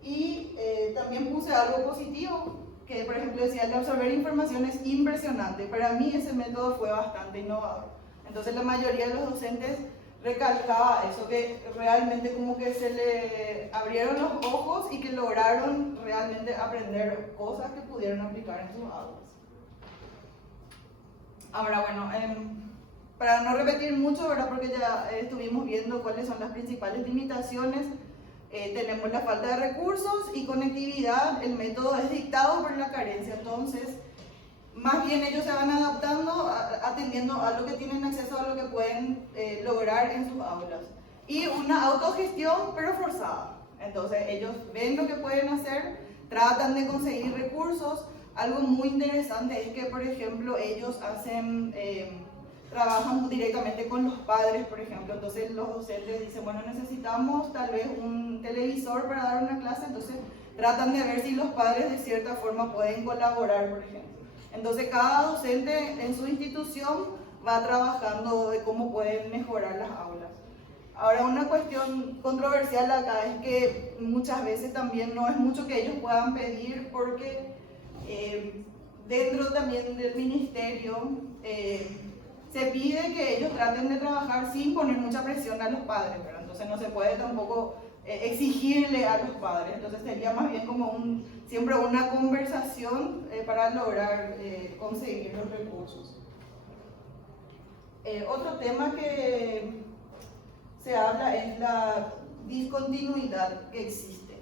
Y también puse algo positivo, que por ejemplo decía que absorber información es impresionante. Para mí ese método fue bastante innovador. Entonces la mayoría de los docentes recalcaba eso, que realmente como que se le abrieron los ojos y que lograron realmente aprender cosas que pudieron aplicar en sus aulas. Ahora bueno, para no repetir mucho, ¿verdad? Porque ya estuvimos viendo cuáles son las principales limitaciones. Tenemos la falta de recursos y conectividad, el método es dictado por la carencia, entonces más bien ellos se van adaptando atendiendo a lo que tienen acceso, a lo que pueden lograr en sus aulas. Y una autogestión pero forzada, entonces ellos ven lo que pueden hacer, tratan de conseguir recursos. Algo muy interesante es que por ejemplo ellos trabajan directamente con los padres, por ejemplo, entonces los docentes dicen, bueno, necesitamos tal vez un televisor para dar una clase, entonces tratan de ver si los padres de cierta forma pueden colaborar, por ejemplo. Entonces cada docente en su institución va trabajando de cómo pueden mejorar las aulas. Ahora una cuestión controversial acá es que muchas veces también no es mucho que ellos puedan pedir porque dentro también del ministerio se pide que ellos traten de trabajar sin poner mucha presión a los padres, ¿verdad? Entonces no se puede tampoco exigirle a los padres, entonces sería más bien como siempre una conversación para lograr conseguir los recursos. Otro tema que se habla es la discontinuidad que existe.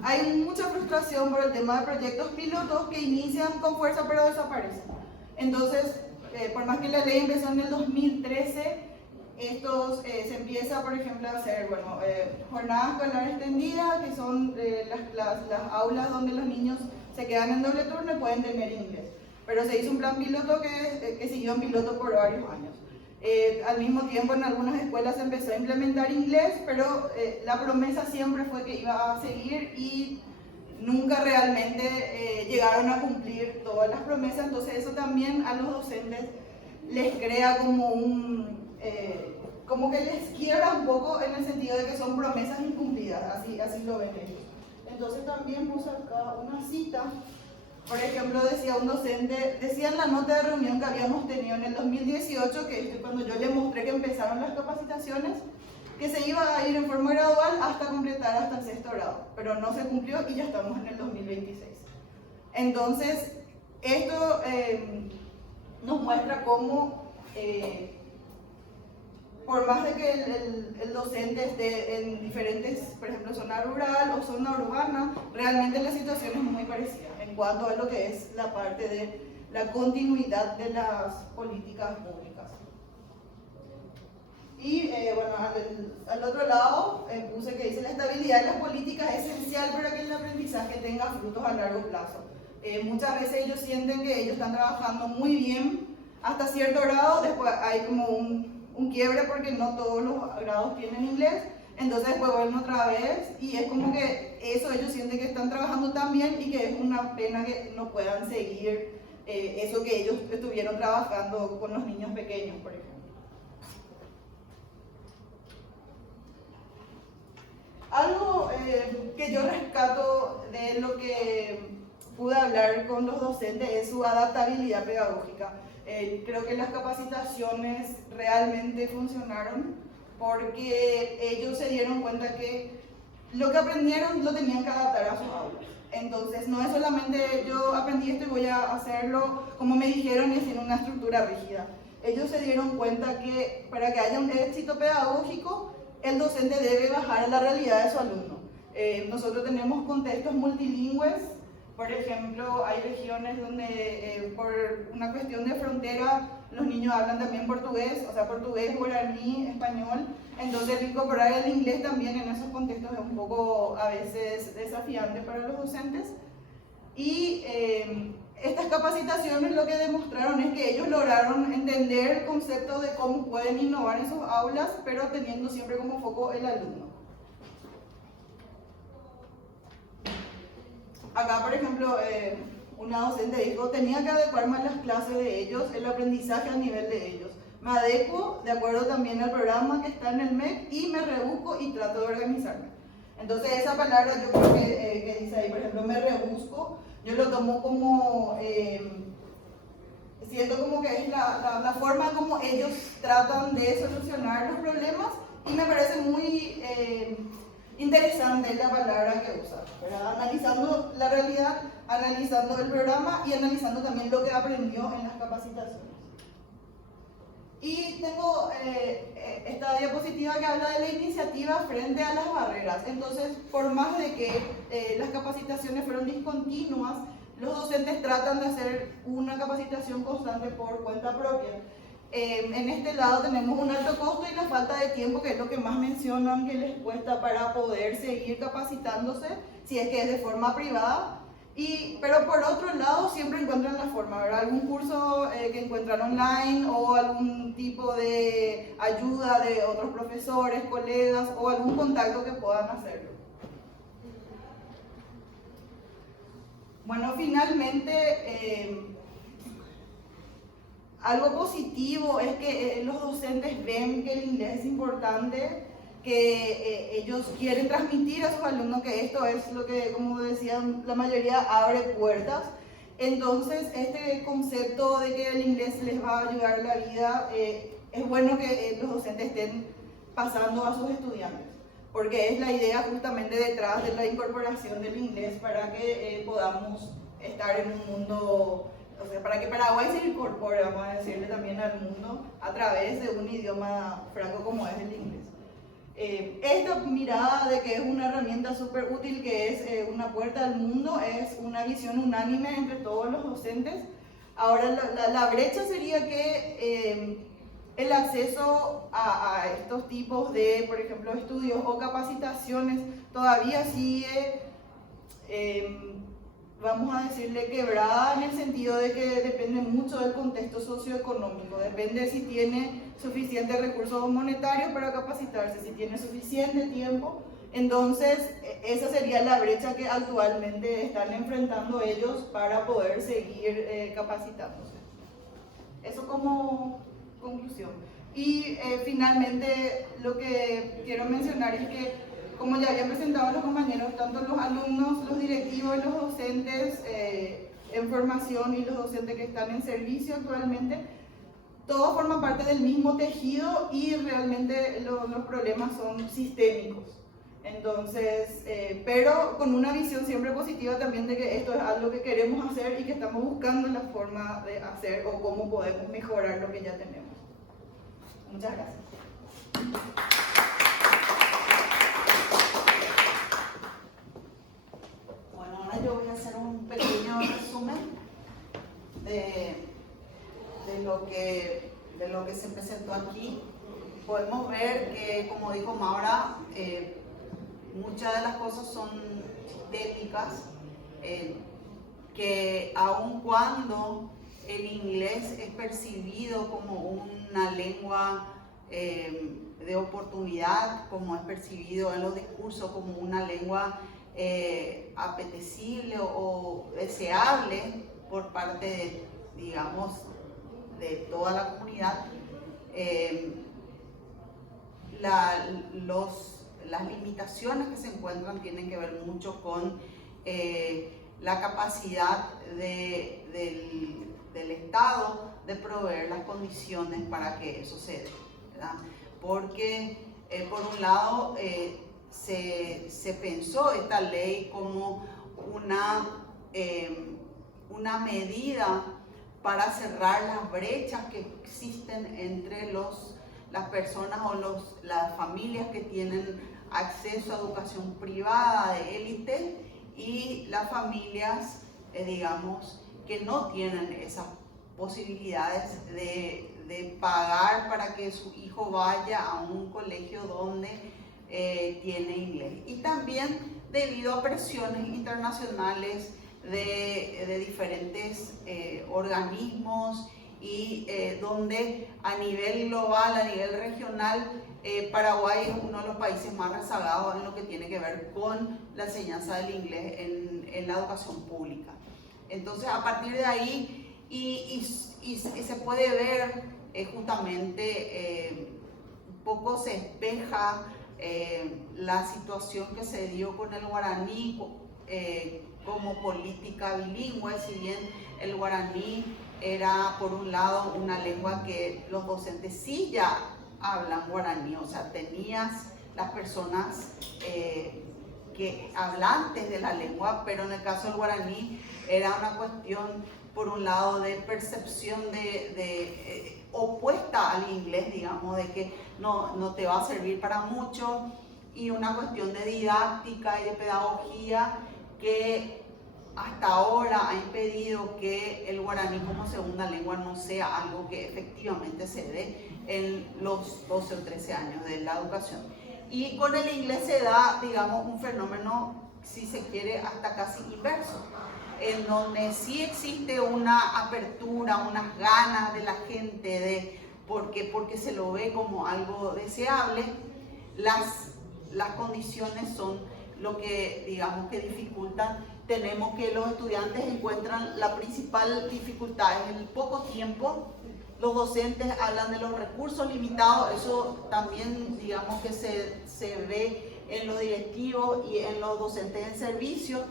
Hay mucha frustración por el tema de proyectos pilotos que inician con fuerza pero desaparecen. Entonces, por más que la ley empezó en el 2013, se empieza, por ejemplo, a hacer jornadas escolar extendidas, que son las aulas donde los niños se quedan en doble turno y pueden tener inglés. Pero se hizo un plan piloto que siguió en piloto por varios años. Al mismo tiempo, en algunas escuelas se empezó a implementar inglés, pero la promesa siempre fue que iba a seguir y nunca realmente llegaron a cumplir todas las promesas. Entonces eso también a los docentes les crea como que les quiebra un poco en el sentido de que son promesas incumplidas, así lo ven ellos. Entonces también puse acá una cita. Por ejemplo, decía un docente, decía en la nota de reunión que habíamos tenido en el 2018, que es cuando yo le mostré que empezaron las capacitaciones, que se iba a ir en forma gradual hasta completar hasta el 6º grado, pero no se cumplió y ya estamos en el 2026. Entonces, esto nos muestra cómo, por más de que el docente esté en diferentes, por ejemplo, zona rural o zona urbana, realmente la situación es muy parecida en cuanto a lo que es la parte de la continuidad de las políticas públicas. Y al otro lado puse que dice la estabilidad de las políticas es esencial para que el aprendizaje tenga frutos a largo plazo. Muchas veces ellos sienten que ellos están trabajando muy bien hasta cierto grado, después hay como un quiebre porque no todos los grados tienen inglés, entonces después vuelven otra vez y es como que eso ellos sienten que están trabajando tan bien y que es una pena que no puedan seguir eso que ellos estuvieron trabajando con los niños pequeños, por ejemplo. Algo que yo rescato de lo que pude hablar con los docentes es su adaptabilidad pedagógica. Creo que las capacitaciones realmente funcionaron porque ellos se dieron cuenta que lo que aprendieron lo tenían que adaptar a sus aulas. Entonces no es solamente yo aprendí esto y voy a hacerlo como me dijeron y haciendo una estructura rígida. Ellos se dieron cuenta que para que haya un éxito pedagógico, el docente debe bajar a la realidad de su alumno. Nosotros tenemos contextos multilingües Por ejemplo, hay regiones donde por una cuestión de frontera los niños hablan también portugués, o sea, portugués, guaraní, español. Entonces, incorporar el inglés también en esos contextos es un poco a veces desafiante para los docentes. Y estas capacitaciones lo que demostraron es que ellos lograron entender el concepto de cómo pueden innovar en sus aulas, pero teniendo siempre como foco el alumno. Acá, por ejemplo, una docente dijo, tenía que adecuarme a las clases de ellos, el aprendizaje a nivel de ellos. Me adecuo de acuerdo también al programa que está en el MEC y me rebusco y trato de organizarme. Entonces esa palabra yo creo que dice ahí, por ejemplo, me rebusco, yo lo tomo como, siento como que es la forma como ellos tratan de solucionar los problemas y me parece muy interesante la palabra que usa, ¿verdad? Analizando la realidad, analizando el programa y analizando también lo que aprendió en las capacitaciones. Y tengo esta diapositiva que habla de la iniciativa frente a las barreras. Entonces, por más de que las capacitaciones fueron discontinuas, los docentes tratan de hacer una capacitación constante por cuenta propia. En este lado tenemos un alto costo y la falta de tiempo, que es lo que más mencionan que les cuesta para poder seguir capacitándose, si es que es de forma privada. Pero por otro lado siempre encuentran la forma, ¿verdad? Algún curso que encuentran online o algún tipo de ayuda de otros profesores, colegas o algún contacto que puedan hacerlo. Bueno, finalmente, algo positivo es que los docentes ven que el inglés es importante, que ellos quieren transmitir a sus alumnos que esto es lo que, como decían, la mayoría abre puertas. Entonces, este concepto de que el inglés les va a ayudar en la vida, es bueno que los docentes estén pasando a sus estudiantes, porque es la idea justamente detrás de la incorporación del inglés para que podamos estar en un mundo, o sea, para que Paraguay se incorpore, vamos a decirle también al mundo, a través de un idioma franco como es el inglés. Esta mirada de que es una herramienta súper útil, que es una puerta al mundo, es una visión unánime entre todos los docentes. Ahora la brecha sería que el acceso a estos tipos de, por ejemplo, estudios o capacitaciones todavía sigue, vamos a decirle, quebrada, en el sentido de que depende mucho del contexto socioeconómico, depende si tiene suficientes recursos monetarios para capacitarse, si tiene suficiente tiempo. Entonces esa sería la brecha que actualmente están enfrentando ellos para poder seguir capacitándose. Eso como conclusión. Y finalmente lo que quiero mencionar es que, como ya habían presentado los compañeros, tanto los alumnos, los directivos, los docentes en formación y los docentes que están en servicio actualmente, todos forman parte del mismo tejido y realmente los problemas son sistémicos. Entonces, pero con una visión siempre positiva también de que esto es algo que queremos hacer y que estamos buscando la forma de hacer o cómo podemos mejorar lo que ya tenemos. Muchas gracias. Bueno, ahora yo voy a hacer un pequeño resumen de lo que se presentó aquí. Podemos ver que, como dijo Maura, muchas de las cosas son sistémicas, que aun cuando el inglés es percibido como una lengua de oportunidad, como es percibido en los discursos como una lengua apetecible o deseable por parte de, digamos, de toda la comunidad, las limitaciones que se encuentran tienen que ver mucho con la capacidad del Estado de proveer las condiciones para que eso se dé, ¿verdad? Porque por un lado se pensó esta ley como una medida para cerrar las brechas que existen entre las personas o las familias que tienen acceso a educación privada de élite y las familias digamos, que no tienen esas posibilidades de pagar para que su hijo vaya a un colegio donde tiene inglés. Y también debido a presiones internacionales de diferentes organismos y donde a nivel global, a nivel regional, Paraguay es uno de los países más rezagados en lo que tiene que ver con la enseñanza del inglés en la educación pública. Entonces, a partir de ahí, y se puede ver justamente, un poco se espeja la situación que se dio con el guaraní como política bilingüe, si bien el guaraní era por un lado una lengua que los docentes sí ya hablan guaraní, o sea, tenías las personas que hablantes de la lengua, pero en el caso del guaraní era una cuestión por un lado de percepción opuesta al inglés, digamos, de que no te va a servir para mucho, y una cuestión de didáctica y de pedagogía que hasta ahora ha impedido que el guaraní como segunda lengua no sea algo que efectivamente se dé en los 12 o 13 años de la educación. Y con el inglés se da, digamos, un fenómeno, si se quiere, hasta casi inverso, en donde sí existe una apertura, unas ganas de la gente porque se lo ve como algo deseable. Las condiciones son lo que, digamos, que dificultan. Tenemos que los estudiantes encuentran la principal dificultad en el poco tiempo. Los docentes hablan de los recursos limitados, eso también, digamos, que se ve en los directivos y en los docentes en servicio,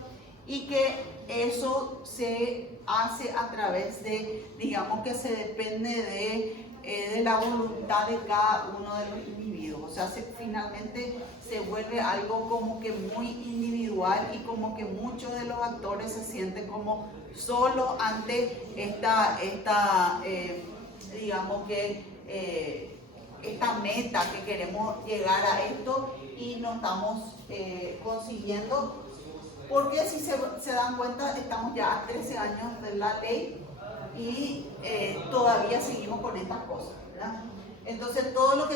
y que eso se hace a través de, digamos, que se depende de la voluntad de cada uno de los individuos. O sea, finalmente se vuelve algo como que muy individual, y como que muchos de los actores se sienten como solo ante digamos que esta meta que queremos llegar a esto, y no estamos consiguiendo, porque si se dan cuenta estamos ya a 13 años de la ley y todavía seguimos con estas cosas, ¿verdad? Entonces todo lo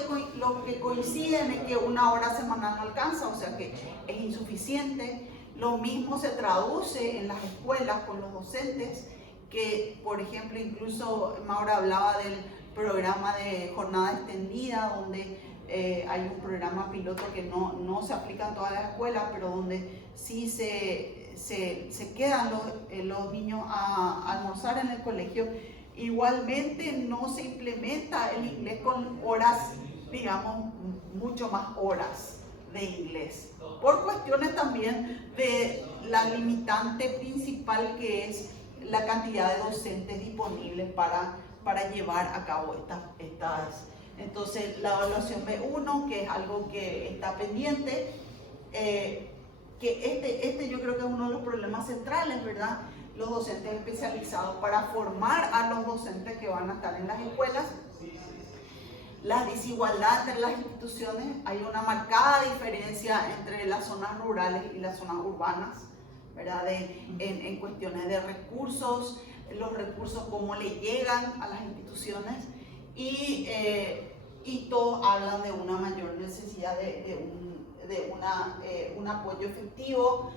que coinciden es que una hora semanal no alcanza, o sea que es insuficiente. Lo mismo se traduce en las escuelas con los docentes, que por ejemplo incluso Maura hablaba del programa de jornada extendida, donde hay un programa piloto que no se aplica en todas las escuelas, pero donde sí se quedan los niños a almorzar en el colegio. Igualmente no se implementa el inglés con horas, digamos, mucho más horas de inglés, por cuestiones también de la limitante principal, que es la cantidad de docentes disponibles para llevar a cabo estas. Entonces, la evaluación B1, que es algo que está pendiente, que yo creo que es uno de los problemas centrales, ¿verdad? Los docentes especializados para formar a los docentes que van a estar en las escuelas. La desigualdad entre las instituciones, hay una marcada diferencia entre las zonas rurales y las zonas urbanas, ¿verdad? En cuestiones de recursos, los recursos cómo le llegan a las instituciones, y todos hablan de una mayor necesidad de un apoyo efectivo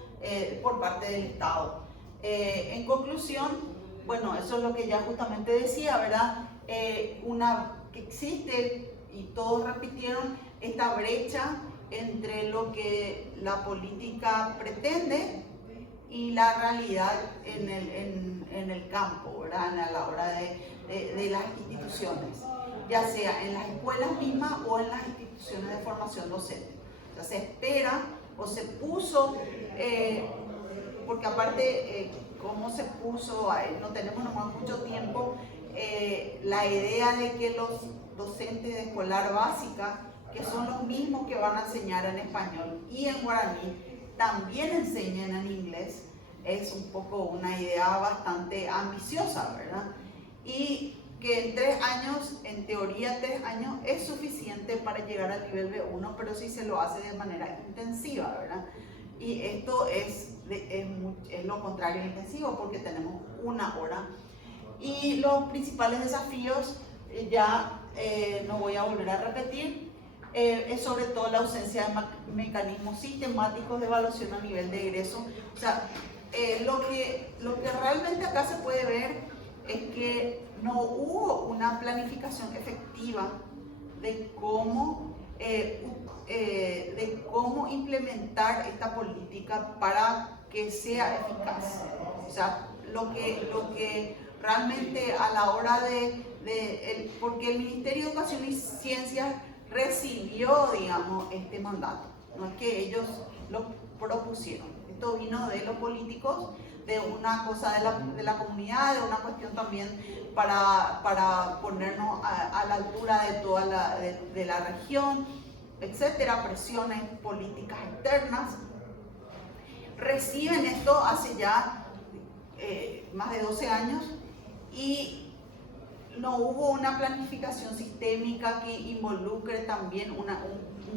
por parte del Estado. En conclusión, bueno, eso es lo que ya justamente decía, ¿verdad? Que existe, y todos repitieron, esta brecha entre lo que la política pretende y la realidad en el campo, ¿verdad? A la hora de las instituciones, ya sea en las escuelas mismas o en las instituciones de formación docente. O sea, se espera o se puso, porque aparte, ¿cómo se puso? No tenemos nomás mucho tiempo, la idea de que los docentes de escolar básica, que son los mismos que van a enseñar en español y en guaraní, también enseñen en inglés, es un poco una idea bastante ambiciosa, ¿verdad? Y que en 3 años, en teoría 3 años es suficiente para llegar al nivel B1, pero sí se lo hace de manera intensiva, ¿verdad? Y esto es es lo contrario de intensivo porque tenemos 1 hora. Y los principales desafíos, no voy a volver a repetir, es sobre todo la ausencia de mecanismos sistemáticos de evaluación a nivel de egreso. O sea, lo que realmente acá se puede ver es que no hubo una planificación efectiva de cómo implementar esta política para que sea eficaz. O sea, lo que realmente a la hora porque el Ministerio de Educación y Ciencias recibió, digamos, este mandato, no es que ellos lo propusieron. Esto vino de los políticos, de una cosa de la comunidad, de una cuestión también para ponernos a la altura de toda la región, etcétera, presiones políticas externas. Reciben esto hace ya más de 12 años y no hubo una planificación sistémica que involucre también un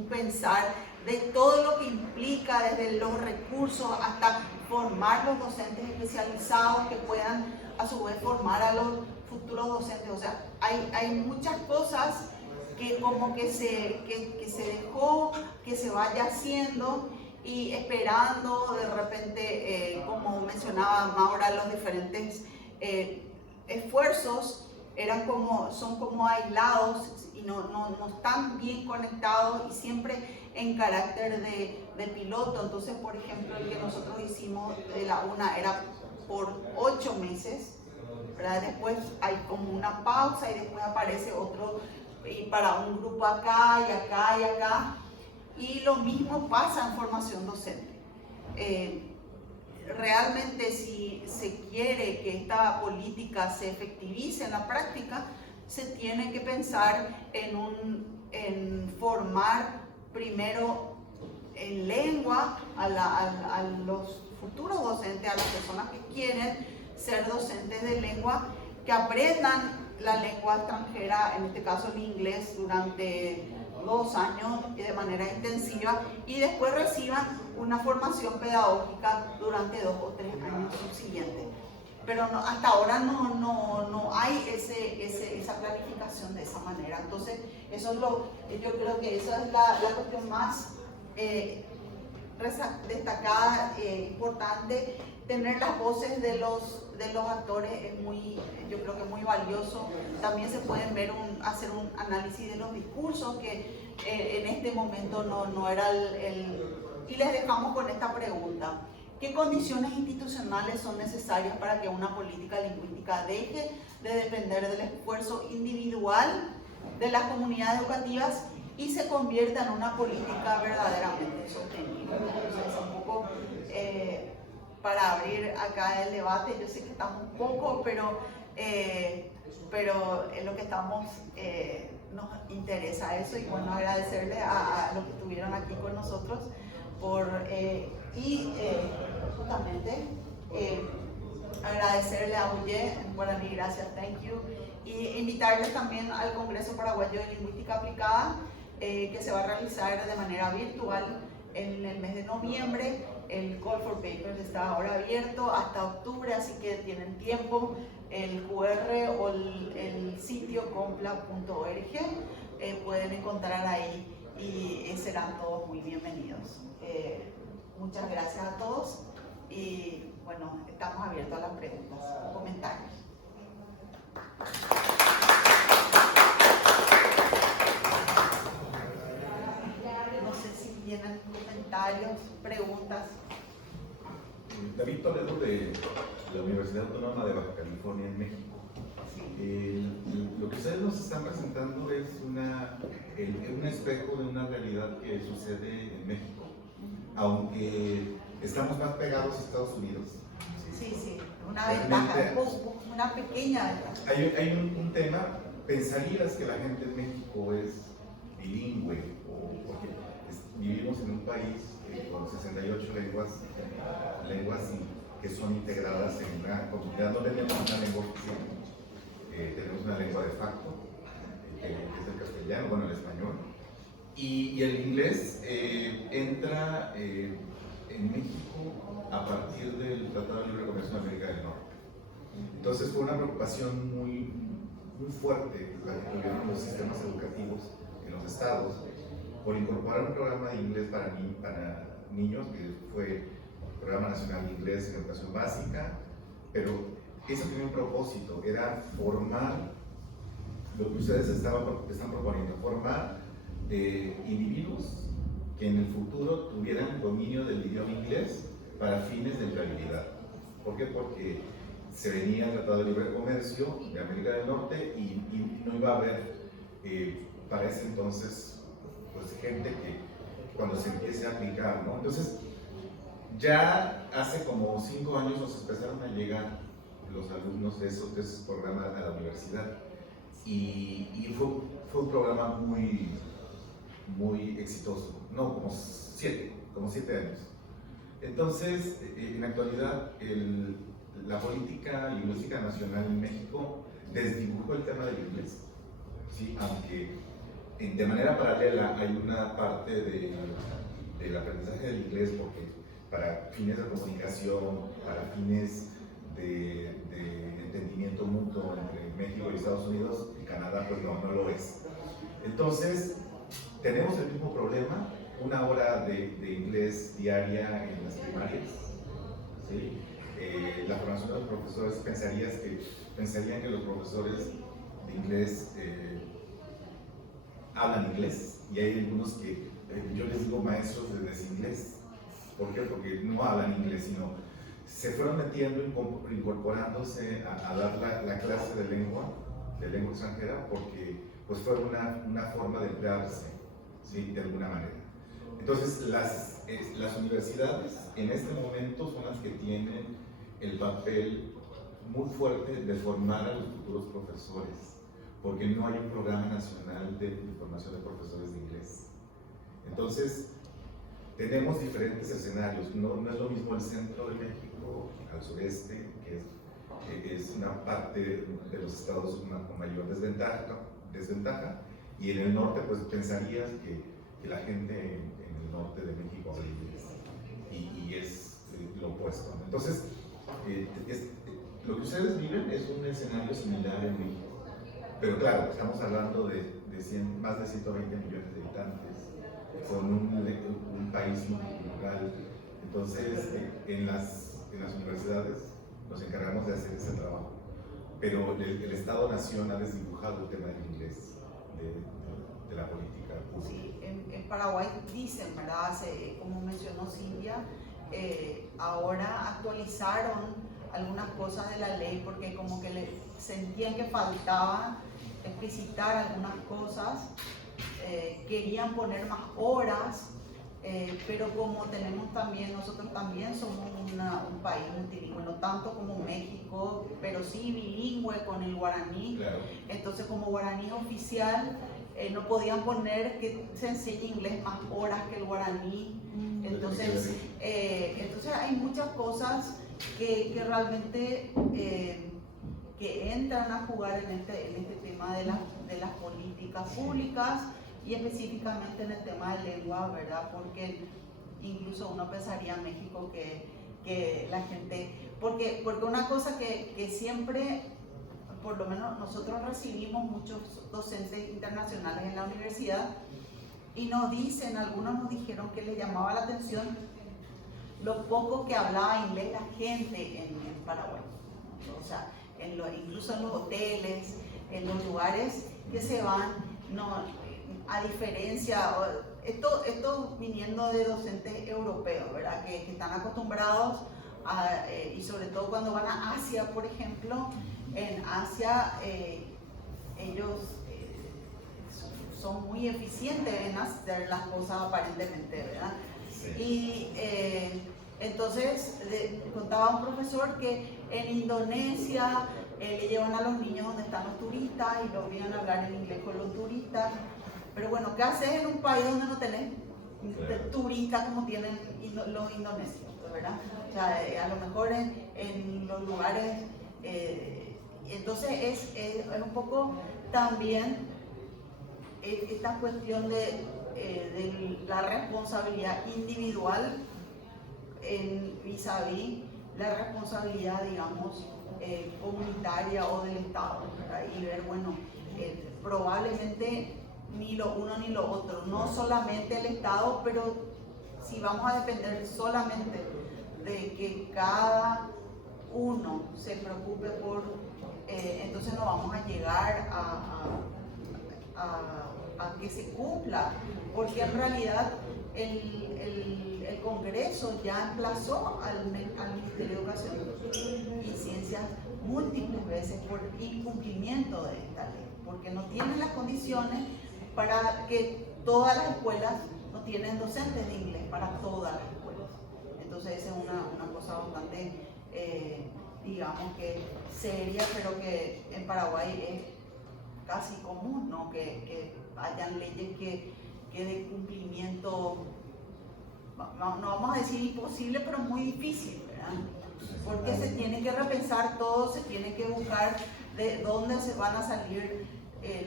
pensar de todo lo que implica, desde los recursos hasta formar los docentes especializados que puedan a su vez formar a los futuros docentes. O sea, hay muchas cosas que como que se dejó que se vaya haciendo y esperando de repente, como mencionaba Maura, los diferentes esfuerzos son como aislados y no están bien conectados y siempre en carácter de piloto. Entonces, por ejemplo, el que nosotros hicimos de la UNA era por 8 meses, ¿verdad? Después hay como una pausa y después aparece otro y para un grupo acá y acá y acá, y lo mismo pasa en formación docente. Realmente, si se quiere que esta política se efectivice en la práctica, se tiene que pensar en formar primero en lengua a los futuros docentes, a las personas que quieren ser docentes de lengua, que aprendan la lengua extranjera, en este caso el inglés, durante 2 años de manera intensiva y después reciban una formación pedagógica durante 2 o 3 años subsiguientes. Pero hasta ahora no hay esa planificación de esa manera. Entonces, yo creo que esa es la cuestión más destacada, importante. Tener las voces de los actores yo creo que es muy valioso. También se pueden hacer un análisis de los discursos que en este momento no era y les dejamos con esta pregunta: ¿qué condiciones institucionales son necesarias para que una política lingüística deje de depender del esfuerzo individual de las comunidades educativas y se convierta en una política verdaderamente sostenible? Entonces, un poco para abrir acá el debate. Yo sé que estamos un poco, pero en lo que estamos nos interesa eso, y bueno, agradecerle a los que estuvieron aquí con nosotros justamente agradecerle a UYE en guaraní, gracias, thank you, y invitarles también al Congreso Paraguayo de Lingüística Aplicada, que se va a realizar de manera virtual en el mes de noviembre. El Call for Papers está ahora abierto hasta octubre, así que tienen tiempo. El QR o el sitio compla.org pueden encontrar ahí y serán todos muy bienvenidos. Muchas gracias a todos y bueno, estamos abiertos a las preguntas o comentarios. No sé si tienen comentarios, preguntas. David Toledo, de la Universidad Autónoma de Baja California en México. Lo que ustedes nos están presentando es un espejo de una realidad que sucede en México, aunque estamos más pegados a Estados Unidos. Sí, una ventaja, una pequeña ventaja. Hay un tema, pensarías que la gente en México es bilingüe, porque vivimos en un país con 68 lenguas que son integradas en una comunidad. No tenemos una lengua oficial, tenemos una lengua de facto, que es el castellano, bueno, el español, y el inglés entra en México a partir del Tratado de Libre Comercio de América del Norte. Entonces fue una preocupación muy fuerte la que tuvieron los sistemas educativos en los estados por incorporar un programa de inglés para niños, que fue el Programa Nacional de Inglés en Educación Básica, pero eso tenía un propósito, era formar lo que ustedes están proponiendo, formar individuos que en el futuro tuvieran dominio del idioma inglés para fines de empleabilidad. ¿Por qué? Porque se venía el Tratado de Libre Comercio de América del Norte y no iba a haber para ese entonces pues, gente que cuando se empiece a aplicar, ¿no? Entonces, ya hace como 5 años nos empezaron a llegar los alumnos de esos programas a la universidad y fue un programa muy exitoso, no, como 7 años. Entonces, en la actualidad, la política lingüística nacional en México desdibujó el tema del inglés, ¿sí? Aunque de manera paralela hay una parte del aprendizaje del inglés, porque para fines de comunicación, para fines de entendimiento mutuo entre México y Estados Unidos y Canadá, pues no lo es. Entonces, tenemos el mismo problema, 1 hora de inglés diaria en las primarias, ¿sí? La formación de los profesores pensarían que los profesores de inglés hablan inglés, y hay algunos que yo les digo maestros de desinglés. ¿Por qué? Porque no hablan inglés, sino se fueron metiendo, incorporándose a dar la clase de lengua extranjera, porque pues fue una forma de emplearse, ¿sí? De alguna manera. Entonces las universidades en este momento son las que tienen el papel muy fuerte de formar a los futuros profesores, porque no hay un programa nacional de formación de profesores de inglés. Entonces, tenemos diferentes escenarios, no es lo mismo el centro de México al sureste, que es una parte de los estados con mayor desventaja, y en el norte pues pensarías que la gente en el norte de México habla inglés, y es lo opuesto, ¿no? Entonces, lo que ustedes viven es un escenario similar en México, pero claro, estamos hablando de más de 120 millones de habitantes, con un país multicultural. Entonces, en las universidades nos encargamos de hacer ese trabajo, pero el Estado-Nación ha desdibujado el tema del inglés de la política pública. Sí, en Paraguay dicen, ¿verdad? Como mencionó Silvia, ahora actualizaron algunas cosas de la ley porque como que sentían que faltaba explicitar algunas cosas, querían poner más horas, pero como nosotros también somos un país multilingüe, no tanto como México, pero sí bilingüe con el guaraní. Claro. Entonces como guaraní oficial no podían poner que se enseñe inglés más horas que el guaraní. Entonces hay muchas cosas que realmente que entran a jugar en este tema de las políticas públicas y específicamente en el tema de lengua, ¿verdad? Porque incluso uno pensaría en México que la gente, porque una cosa que siempre, por lo menos nosotros recibimos muchos docentes internacionales en la universidad y algunos nos dijeron que les llamaba la atención lo poco que hablaba inglés la gente en Paraguay, ¿no? O sea, incluso en los hoteles, en los lugares que se van, no, a diferencia, esto viniendo de docentes europeos, ¿verdad? Que están acostumbrados y sobre todo cuando van a Asia, por ejemplo, en Asia ellos son muy eficientes en hacer las cosas aparentemente, ¿verdad? Sí. Y entonces contaba un profesor que en Indonesia le llevan a los niños donde están los turistas y los obligan a hablar en inglés con los turistas. Pero bueno, ¿qué haces en un país donde no tenés turistas como tienen los indonesios, ¿verdad? O sea, a lo mejor en los lugares, entonces es un poco también esta cuestión de la responsabilidad individual en vis a vis la responsabilidad, digamos, comunitaria o del Estado, ¿verdad? Y ver, bueno, probablemente ni lo uno ni lo otro, no solamente el Estado, pero si vamos a depender solamente de que cada uno se preocupe por, entonces no vamos a llegar a que se cumpla, porque en realidad el Congreso ya emplazó al Ministerio de Educación y Ciencias múltiples veces por incumplimiento de esta ley, porque no tienen las condiciones para que todas las escuelas no tienen docentes de inglés para todas las escuelas. Entonces esa es una cosa bastante, digamos que seria, pero que en Paraguay es casi común, ¿no? Que hayan leyes que de cumplimiento, no vamos a decir imposible, pero muy difícil, ¿verdad? Porque se tiene que repensar todo, se tiene que buscar de dónde se van a salir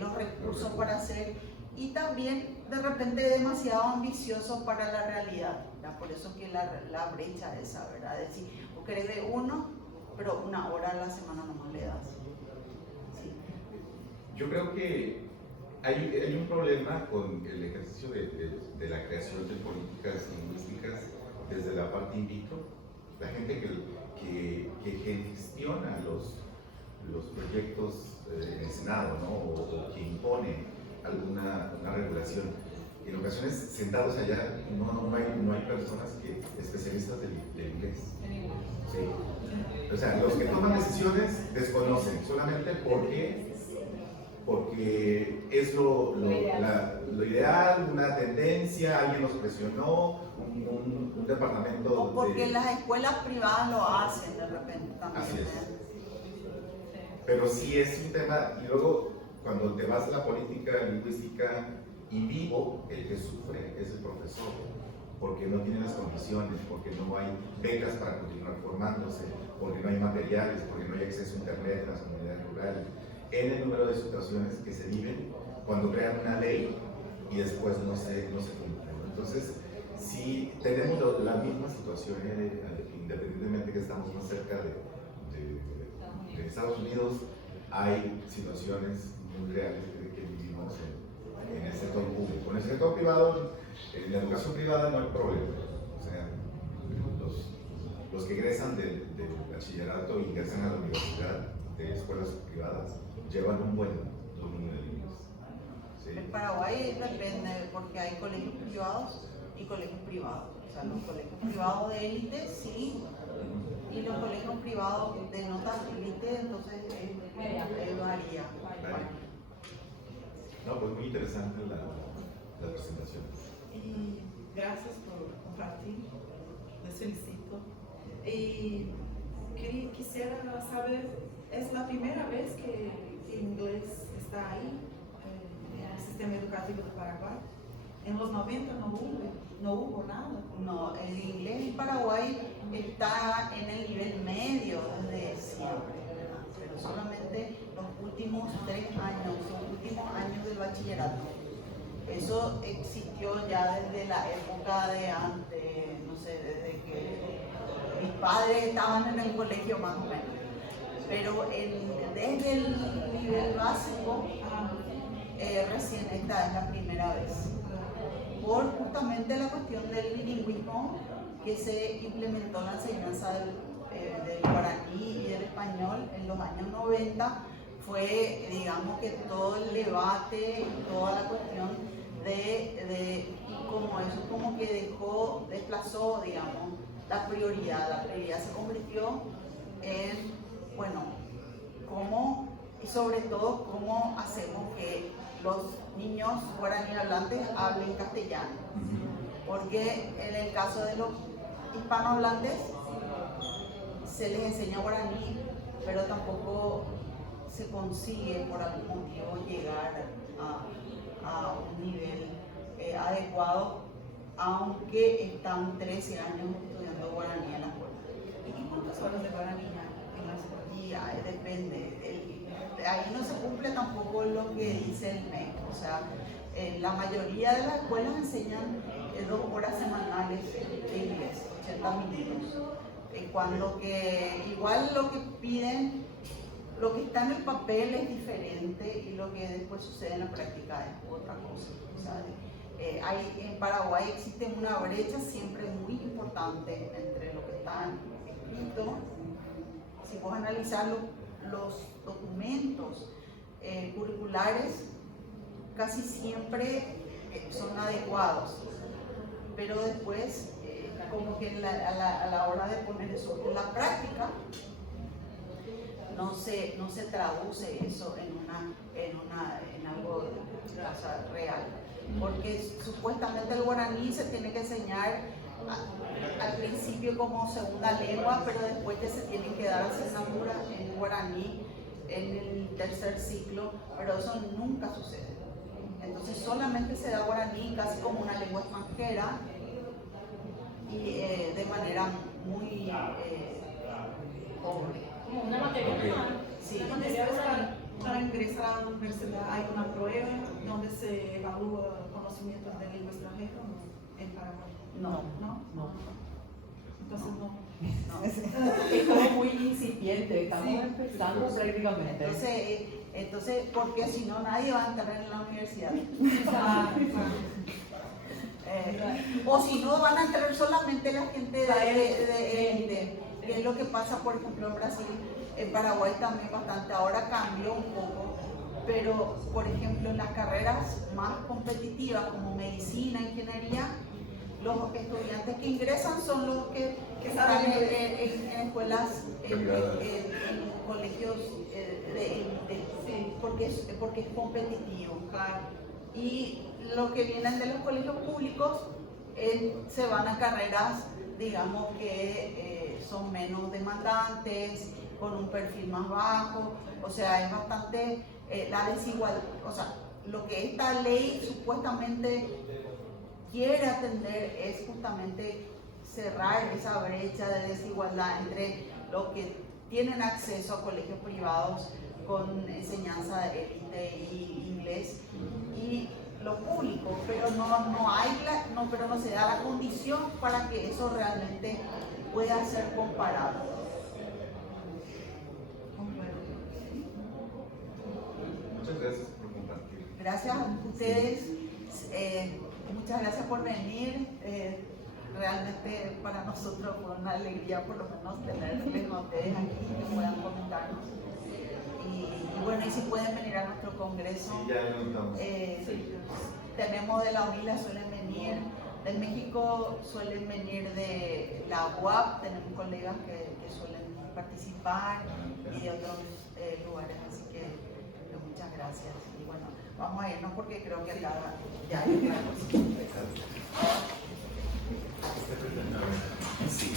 los recursos para hacer, y también de repente demasiado ambicioso para la realidad, ¿verdad? Por eso que la brecha esa, ¿verdad? Es decir, vos querés de uno, pero 1 hora a la semana nomás le das. Sí. Yo creo que hay un problema con el ejercicio de la creación de políticas lingüísticas desde la parte in vitro. La gente que gestiona los proyectos en el Senado, ¿no? o que impone alguna regulación. En ocasiones, sentados allá, no hay personas especialistas del inglés. Sí. O sea, los que toman decisiones desconocen solamente porque es lo ideal, una tendencia, alguien los presionó, un departamento. O porque las escuelas privadas lo hacen de repente también. Así es. Pero sí es un tema, y luego cuando te vas a la política lingüística in vivo, el que sufre es el profesor, porque no tiene las condiciones, porque no hay becas para continuar formándose, porque no hay materiales, porque no hay acceso a internet en las comunidades rurales, en el número de situaciones que se viven cuando crean una ley y después no se cumple. Entonces, si tenemos la misma situación, independientemente que estamos más cerca de Estados Unidos, hay situaciones muy reales que vivimos en el sector público. En el sector privado, en la educación privada no hay problema. O sea, los que egresan del bachillerato y ingresan a la universidad de escuelas privadas llevan un buen dominio del inglés. ¿Sí? En Paraguay depende, porque hay colegios privados y colegios privados. O sea, los colegios privados de élite sí, y los colegios privados de no tan élite, entonces varía. No, pues muy interesante la presentación. Y gracias por compartir, les felicito. Y quisiera saber, ¿es la primera vez que inglés está ahí en el sistema educativo de Paraguay? En los 90 no hubo nada. No, el inglés en Paraguay está en el nivel medio desde siempre, ¿verdad? Pero solamente los últimos 3 años, los últimos años del bachillerato. Eso existió ya desde la época de antes, no sé, desde que mis padres estaban en el colegio más o menos. Pero desde el nivel básico, recién esta es la primera vez. Por justamente la cuestión del bilingüismo que se implementó en la enseñanza del guaraní y del español en los años 90, fue, digamos, que todo el debate y toda la cuestión como eso como que desplazó, digamos, la prioridad se convirtió en, bueno, cómo, y sobre todo cómo hacemos que los niños guaraní hablantes hablen castellano, porque en el caso de los hispanohablantes se les enseña guaraní, pero tampoco se consigue por algún motivo llegar a un nivel adecuado, aunque están 13 años estudiando guaraní en la escuela. ¿Y cuántas horas de guaraní hay en la escuela? Y depende. ahí no se cumple tampoco lo que dice el MEC. O sea, la mayoría de las escuelas enseñan 2 horas semanales de inglés, 80 minutos. Cuando que igual lo que piden, lo que está en el papel es diferente y lo que después sucede en la práctica es otra cosa. O sea, en Paraguay existe una brecha siempre muy importante entre lo que está escrito. Si vos analizar los documentos curriculares, casi siempre son adecuados, pero después como que a la hora de poner eso en la práctica no se traduce eso en algo, o sea, real, porque supuestamente el guaraní se tiene que enseñar al principio como segunda lengua, pero después ya se tienen que dar asignaturas en guaraní en el 3er ciclo, pero eso nunca sucede. Entonces solamente se da guaraní casi como una lengua extranjera y de manera muy pobre. Como una materia normal. Sí. Después para ingresar a la universidad hay una prueba donde se evalúa conocimientos de lengua extranjera en Paraguay. No. Entonces no. Es como muy incipiente, estamos empezando prácticamente. Entonces, porque si no nadie va a entrar en la universidad. O si no van a entrar solamente la gente de élite. Que es lo que pasa, por ejemplo, en Brasil, en Paraguay también bastante. Ahora cambió un poco, pero por ejemplo en las carreras más competitivas como medicina, ingeniería, los estudiantes que ingresan son los que están en escuelas, en colegios porque es competitivo. Y los que vienen de los colegios públicos se van a carreras, digamos, que son menos demandantes, con un perfil más bajo. O sea, es bastante la desigualdad. O sea, lo que esta ley supuestamente quiere atender es justamente cerrar esa brecha de desigualdad entre los que tienen acceso a colegios privados con enseñanza de élite y inglés y lo público, pero no se da la condición para que eso realmente pueda ser comparado. Muchas gracias por compartir. Gracias a ustedes, muchas gracias por venir. Realmente para nosotros fue una alegría por lo menos tenerles a ustedes aquí que puedan comentarnos. Y bueno, y si pueden venir a nuestro congreso. Sí, ya lo notamos. Tenemos de la UNILA, suelen venir, de México suelen venir de la UAP, tenemos colegas que suelen participar y de otros lugares, así que muchas gracias. Y bueno, vamos a irnos porque creo que acá ya hay otra cosa. Sí.